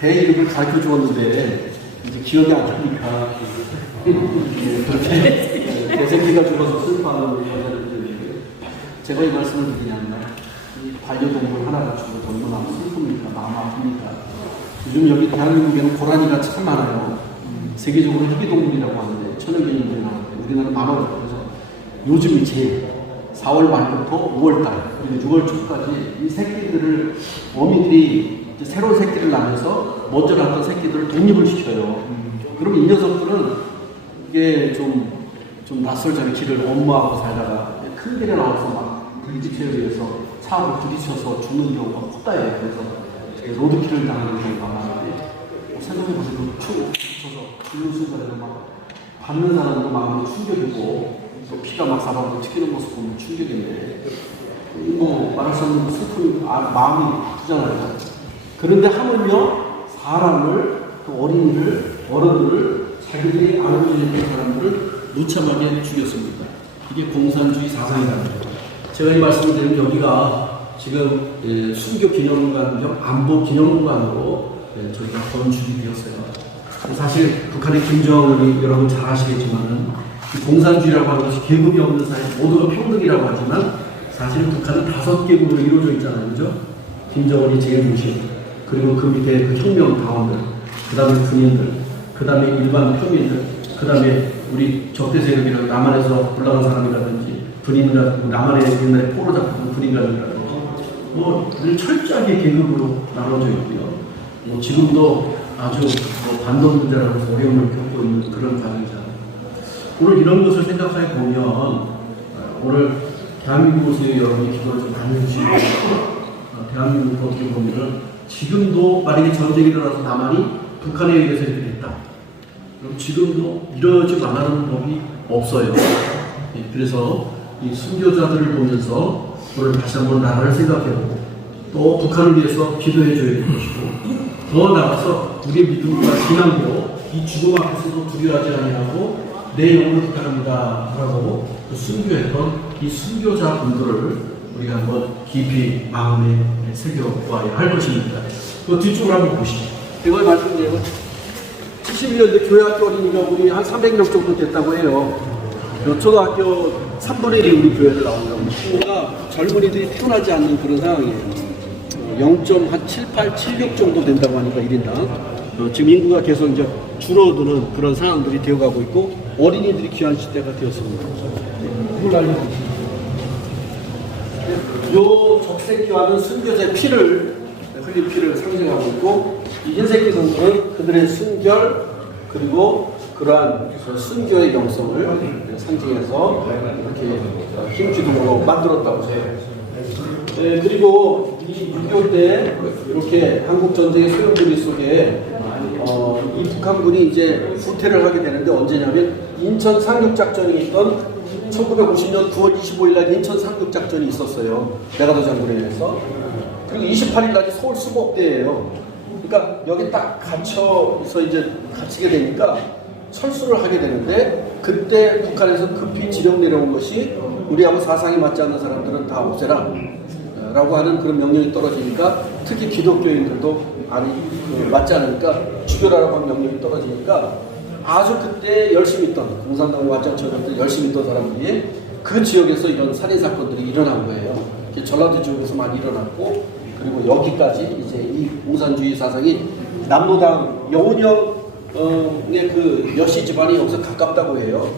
개 이름을 가르쳐 주었는데 이제 기억이 안 나니까 그렇게 개새끼가 죽어서 슬퍼하는 우리 권사님들 제가 이 말씀을 드리냐면 이 반려동물 하나가 죽어서 얼마나 슬픕니까? 마음 아픕니까? 요즘 여기 대한민국에는 고라니가 참 많아요. 세계적으로 희귀동물이라고 하는데 천연기념물이 나오는데 우리나라는 많아요. 그래서 요즘이 제일 4월 말부터 5월달 그리고 6월 초까지 이 새끼들을 어미들이 이제 새로운 새끼를 낳으면서 먼저 낳았던 새끼들을 독립을 시켜요. 그러면 이 녀석들은 이게 좀 낯설잖아요. 길을 엄마하고 살다가 큰 길에 나와서 막 불지체에 의해서 차하고 부딪혀서 죽는 경우가 컸다예요. 그래서 로드킬을 당하는 경우가 많은데 생각해보세요. 툭 부딪혀서 죽는 순간에는 막 받는 사람도 마음이 충격이고 또 피가 막 사방으로 튀기는 모습 보면 충격인데 말할 수 없는 슬픈 마음이 아프잖아요. 그런데 하물며 사람을 그 어린이를 자기들이 알고 있는 사람들을 무참하게 죽였습니다. 이게 공산주의 사상이라는 거예요. 제가 이 말씀을 드린 여기가 지금 순교 기념관 겸 안보 기념관으로 저희가 건축이 되었어요. 사실 북한의 김정은이 여러분 잘 아시겠지만은 공산주의라고 하는 것이 계급이 없는 사회 모두가 평등이라고 하지만 사실 북한은 5계급으로 이루어져 있잖아요. 그죠? 김정은이 제일 중심, 그리고 그 밑에 그 혁명당원들, 그 다음에 군인들, 그 다음에 일반 평민들, 그 다음에 우리 적대 세력이라든지 남한에서 올라간 사람이라든지 군인이라든지 남한에 옛날에 포로 잡혔던 군인이라든지 늘 철저하게 계급으로 나눠져 있고요. 지금도 아주 반도 문제라고 해서 어려움을 겪고 있는 그런 과정이잖아요. 오늘 이런 것을 생각해 보면 오늘 대한민국에서 여러분이 기도를 좀 많이 해주시고 대한민국 어떻게 보면 지금도 만약에 전쟁이 일어나서 남한이 북한에 의해서 이렇게 됐다. 그럼 지금도 이러지 말라는 법이 없어요. 그래서 이 순교자들을 보면서 오늘 다시 한번 나라를 생각해보고 또 북한을 위해서 기도해 줘야 될 것이고 더 나아가서 우리의 믿음과 신앙으로 이 죽음 앞에서도 두려워하지 아니하고 내 영혼을 부탁합니다 라고 순교했던 이 순교자분들을 우리가 한번 깊이 마음에 새겨봐야 할 것입니다. 그 뒤쪽으로 한번 보시죠. 이걸 말씀드리면 71년도 교회학교 어린이가 우리 한 300명 정도 됐다고 해요. 초등학교 3분의 1이 우리 교회를 나오려고. 친구가 젊은이들이 태어나지 않는 그런 상황이에요. 0.7876 정도 된다고 하니까 1인당. 지금 인구가 계속 이제 줄어드는 그런 상황들이 되어가고 있고 어린이들이 귀한 시대가 되었습니다. 그걸 알려드립니다. 요 적색기와는 순교자의 피를 흘린 피를 상징하고 있고 이 흰색 기둥은 그들의 순결 그리고 그러한 순교의 영성을 상징해서 이렇게 흰 기둥으로 만들었다고 해요. 그리고 이 6.25 때 이렇게 한국 전쟁의 소용돌이 속에 이 북한군이 이제 후퇴를 하게 되는데 언제냐면 인천 상륙작전이 있던 1950년 9월 25일 날 인천 상륙작전이 있었어요. 내가도 장군에 의해서. 그리고 28일 날이 서울 수복대예요. 그러니까 여기 딱 갇혀서 이제 갇히게 되니까 철수를 하게 되는데 그때 북한에서 급히 지령 내려온 것이 우리하고 사상이 맞지 않는 사람들은 다 없애라 라고 하는 그런 명령이 떨어지니까 특히 기독교인들도 맞지 않으니까 죽여라라고 하는 명령이 떨어지니까 아주 그때 열심히 있던 공산당 완장처럼 열심히 있던 사람들이 그 지역에서 이런 살인사건들이 일어난 거예요. 전라도 지역에서 많이 일어났고 그리고 여기까지 이제 이 공산주의 사상이 남로당 여운형의 그 여씨 집안이 여기서 가깝다고 해요.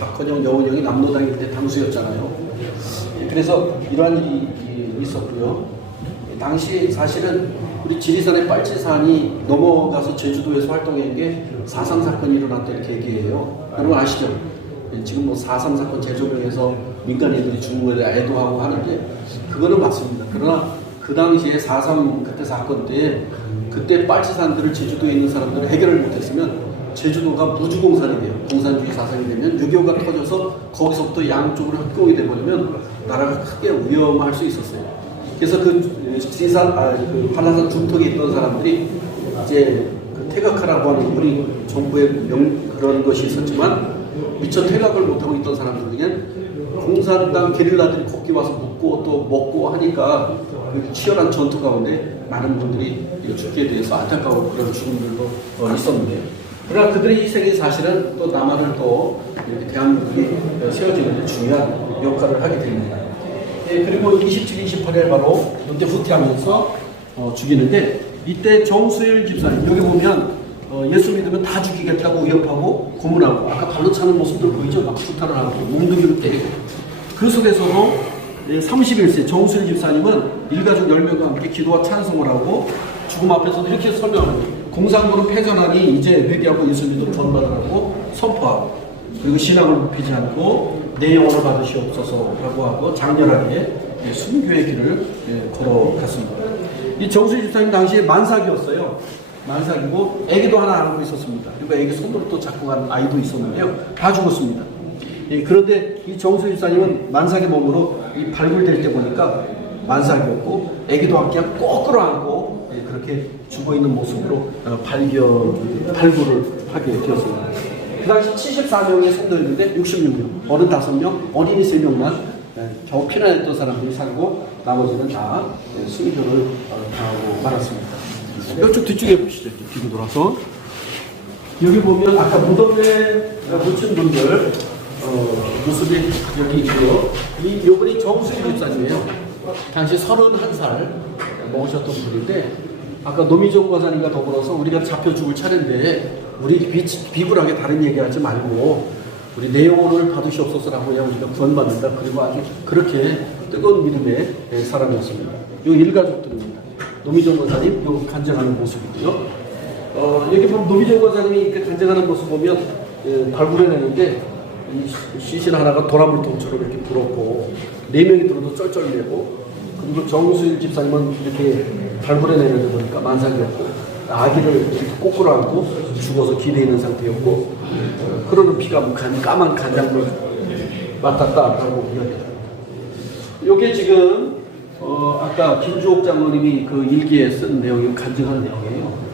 박헌영, 여운형이 남로당이 그때 당수였잖아요. 그래서 이러한 일이 있었고요. 당시 사실은 우리 지리산의 빨치산이 넘어가서 제주도에서 활동한 게 4.3 사건이 일어났다 이렇게 얘기해요. 여러분 아시죠? 지금 뭐 4.3 사건 재조명해서 민간인들이 죽은 거에 애도하고 하는데 그거는 맞습니다. 그러나 그 당시에 4.3 그때 사건 때 그때 빨치산들을 제주도에 있는 사람들을 해결을 못했으면 제주도가 무주공산이 돼요. 공산주의 사상이 되면 6.25가 터져서 거기서부터 양쪽으로 협공이 돼버리면 나라가 크게 위험할 수 있었어요. 그래서 그 지리산, 그 한라산 중턱에 있던 사람들이 이제 그 퇴각하라고 하는 우리 정부의 그런 것이 있었지만 미처 퇴각을 못하고 있던 사람들 중엔 공산당 게릴라들이 거기 와서 묵고 또 먹고 하니까 그 치열한 전투 가운데 많은 분들이 죽게 돼서 안타까운 그런 죽음들도 있었는데 그러나 그들의 희생이 사실은 또 남한을 또 이렇게 대한민국이 세워지는 데 중요한 역할을 하게 됩니다. 그리고 27, 28일 바로 이때 후퇴하면서 죽이는데 이때 정수일 집사님 여기 보면 예수 믿으면 다 죽이겠다고 위협하고 고문하고 아까 발로 차는 모습들 보이죠? 막 후퇴를 하고 몽둥이를 때리고 그 속에서도 31세 정수일 집사님은 일가족 10명과 함께 기도와 찬송을 하고 죽음 앞에서도 이렇게 설명합니다. 공산군은 패전하니 이제 회개하고 예수 믿음을 전받으라고 선포하고 그리고 신앙을 굽히지 않고 내 영혼을 받으시옵소서라고 하고 장렬하게 순교의 길을 걸어갔습니다. 이 정수일 집사님 당시에 만삭이었어요. 만삭이고 아기도 하나 안고 있었습니다. 그리고 아기 손으로 또 잡고 간 아이도 있었는데요. 다 죽었습니다. 그런데 이 정수일 집사님은 만삭의 몸으로 이 발굴될 때 보니까 만삭이었고 아기도 함께 꼭 끌어안고 그렇게 죽어있는 모습으로 발굴을 하게 되었습니다. 그 당시 74명의 성도였는데 66명, 어른 5명, 어린이 3명만 겨우 피난했던 사람들이 살고 나머지는 다 순교를 당하고 말았습니다. 이쪽 뒤쪽에 보시죠. 뒤로 돌아서 여기 보면 아까 무덤에 묻힌 분들 모습이 여기 있고요. 이분이 정수일 집사님이에요. 당시 31살 먹으셨던 분인데 아까 노미정 과사님과 더불어서 우리가 잡혀 죽을 차례인데 우리 비굴하게 다른 얘기하지 말고 우리 내 영혼을 받으시옵소서라고 해야 우리가 구원받는다. 그리고 아주 그렇게 뜨거운 믿음의 사람이었습니다. 이 일가족들입니다. 노미정 권사님 요 간증하는 모습이고요. 여기 보면 노미정 권사님이 이렇게 간증하는 모습 보면 발굴해내는데 이 시신 하나가 도라물통처럼 이렇게 불었고 4명이 들어도 쩔쩔매고 그리고 정수일 집사님은 이렇게 발굴해 내려다 보니까 만삭이었고 아기를 이렇게 꼬꾸로 안고 죽어서 길에 있는 상태였고 흐르는 피가 까만 간장물 맡았다라고 이야기합니다. 이게 지금 아까 김주옥 장로님이 그 일기에 쓴 내용이 간증한 내용이에요.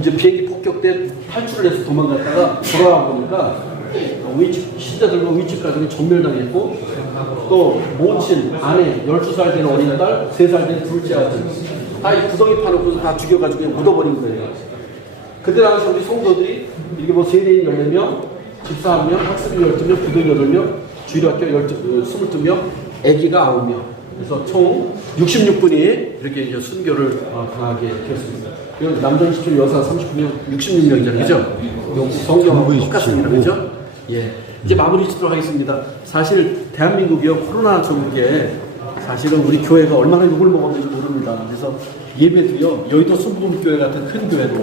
이제 비행기 폭격돼 탈출을 해서 도망갔다가 돌아와 보니까 신자들과 위축 가족이 전멸당했고 또 모친, 아내, 12살 된 어린 딸, 3살 된 둘째 아들 다 이 구덩이 파놓고 다 죽여가지고 그냥 묻어버린 거예요. 그때 당시 우리 성도들이 이렇게 뭐 세대인 14명, 집사 1명, 학습인 12명, 부도인 8명, 주일학교 22명, 아기가 9명. 그래서 총 66분이 이렇게 이제 순교를 당하게 됐습니다. 남자 27, 여사 39명, 66명이잖아요. 그죠? 성경하고 똑같습니다. 그죠? 예. 이제 마무리 짓도록 하겠습니다. 사실 대한민국이요, 코로나 전국에 사실은 우리 교회가 얼마나 욕을 먹었는지 모릅니다. 그래서 예배도요, 여의도 순복음교회 같은 큰 교회도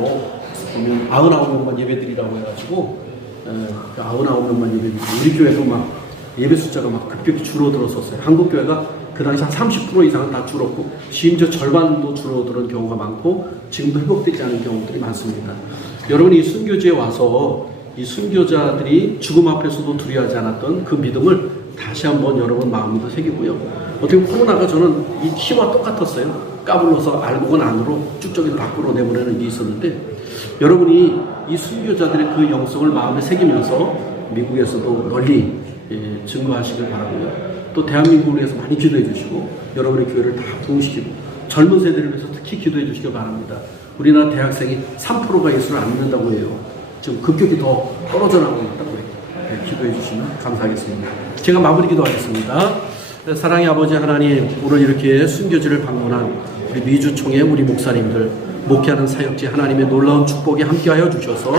보면 99명만 예배드리라고 해가지고 99명만 예배드리고 우리 교회도 막 예배 숫자가 막 급격히 줄어들었었어요. 한국 교회가 그 당시 한 30% 이상은 다 줄었고 심지어 절반도 줄어드는 경우가 많고 지금도 회복되지 않은 경우들이 많습니다. 여러분이 순교지에 와서 이 순교자들이 죽음 앞에서도 두려워하지 않았던 그 믿음을 다시 한번 여러분 마음에도 새기고요. 어떻게 보면 코로나가 저는 이 키와 똑같았어요. 까불러서 알곡은 안으로 쭉적인 밖으로 내보내는 게 있었는데 여러분이 이 순교자들의 그 영성을 마음에 새기면서 미국에서도 널리 증거하시길 바라고요. 또 대한민국을 위해서 많이 기도해 주시고 여러분의 교회를 다 부흥시키고 젊은 세대를 위해서 특히 기도해 주시길 바랍니다. 우리나라 대학생이 3%가 예수를 안 믿는다고 해요. 지금 급격히 더 떨어져 나가고 있다고 해요. 기도해 주시면 감사하겠습니다. 제가 마무리 기도하겠습니다. 사랑의 아버지 하나님, 오늘 이렇게 순교지를 방문한 우리 미주총회 우리 목사님들, 목회하는 사역지 하나님의 놀라운 축복에 함께하여 주셔서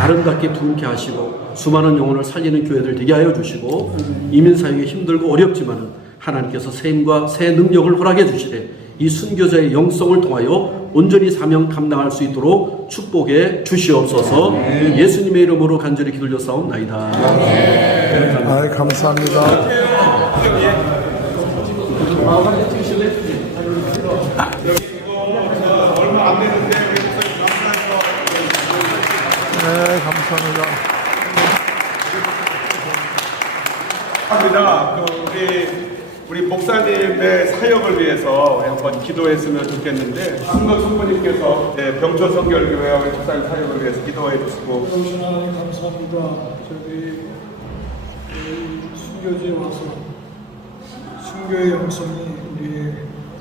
아름답게 부흥케 하시고 수많은 영혼을 살리는 교회들 되게 하여 주시고 이민사역이 힘들고 어렵지만은 하나님께서 새 힘과 새 능력을 허락해 주시되 이 순교자의 영성을 통하여 온전히 사명 감당할 수 있도록 축복해 주시옵소서. 예수님의 이름으로 간절히 기도를 싸움나이다. 감사합니다. 네, 감사합니다. 우리 목사님의 사역을 위해서 한번 기도했으면 좋겠는데 순거 성모님께서 병천 성결교회와 목사님 사역을 위해서 기도해 주시고. 하나님 감사합니다. 저희 순교지에 와서 순교의 영성이 우리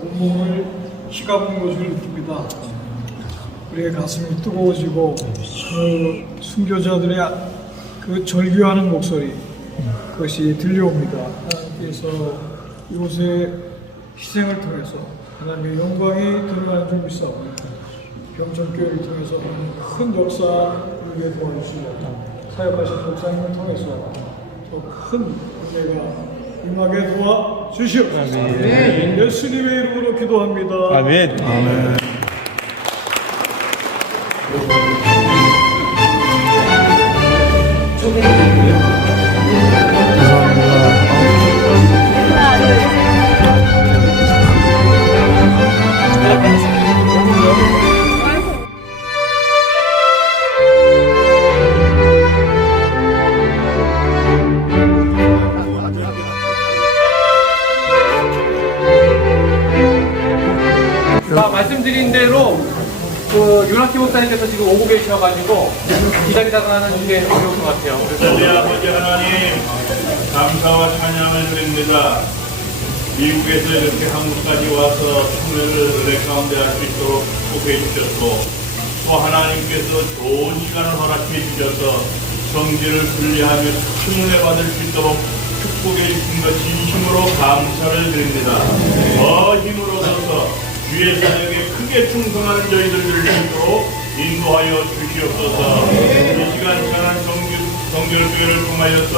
온몸을 휘감는 것을 느낍니다. 우리의 가슴이 뜨거워지고 그 순교자들의 그 절규하는 목소리 그것이 들려옵니다. 하나님께서 이곳의 희생을 통해서 하나님의 영광이 드러나는 줄 믿사오고 병천교회를 통해서 큰 역사를 도와주시고 사역하신 목사님을 통해서 더 큰 은혜가 임하게 도와주시옵소서. 예수님의 이름으로 기도합니다. 아멘. 아멘. 말씀드린 대로 유라키 목사님께서 지금 오고 계셔가지고 기다리다가는 이게 어려울 것 같아요. 그래서 내 아버지 하나님 감사와 찬양을 드립니다. 미국에서 이렇게 한국까지 와서 총회를 은혜 가운데 할 수 있도록 축복해 주셨고 또 하나님께서 좋은 시간을 허락해 주셔서 성질을 분리하며 큰 은혜 받을 수 있도록 축복해 주신 것 진심으로 감사를 드립니다. 더 힘을 얻어서 주의 사역에 크게 충성하는 저희들을 믿도록 인도하여 주시옵소서. 이 시간 전한 성결교회를 통하여서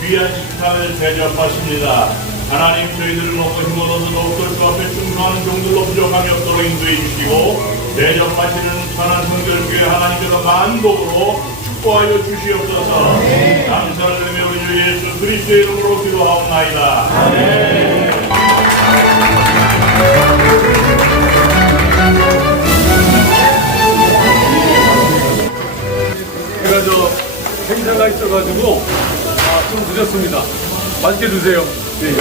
귀한 식사를 대접하십니다. 하나님 저희들을 먹고 힘을 얻어 더욱더 주 앞에 충성하는 종들로 부족함이 없도록 인도해 주시고 대접하시는 전한 성결교회 하나님께서 만복으로 축복하여 주시옵소서. 감사를 드리며 우리 주 예수 그리스도의 이름으로 기도하옵나이다. 아멘. 나가 있어가지고 좀 늦었습니다. 맛있게 드세요. 네.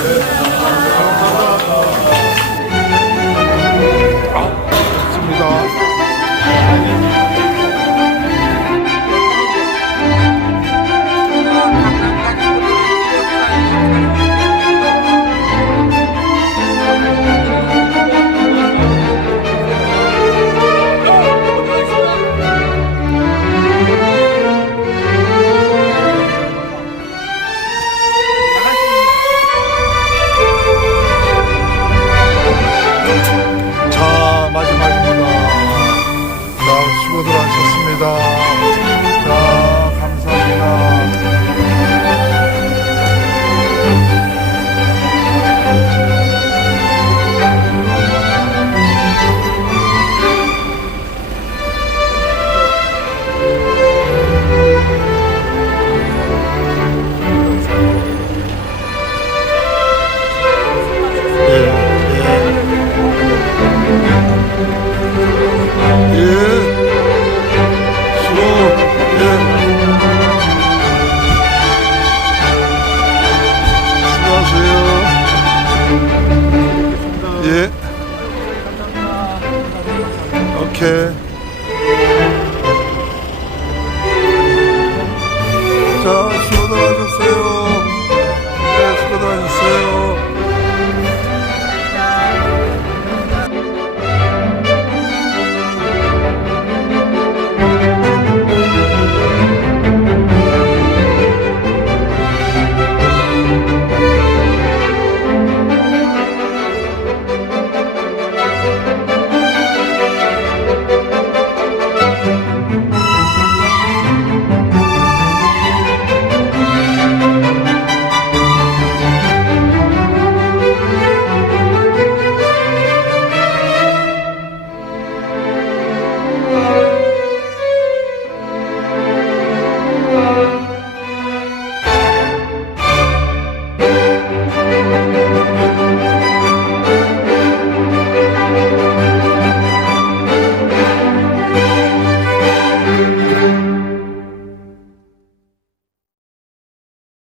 자, 마지막입니다. 자, 수고들 하셨습니다. 자, 감사합니다. 예. 오케이.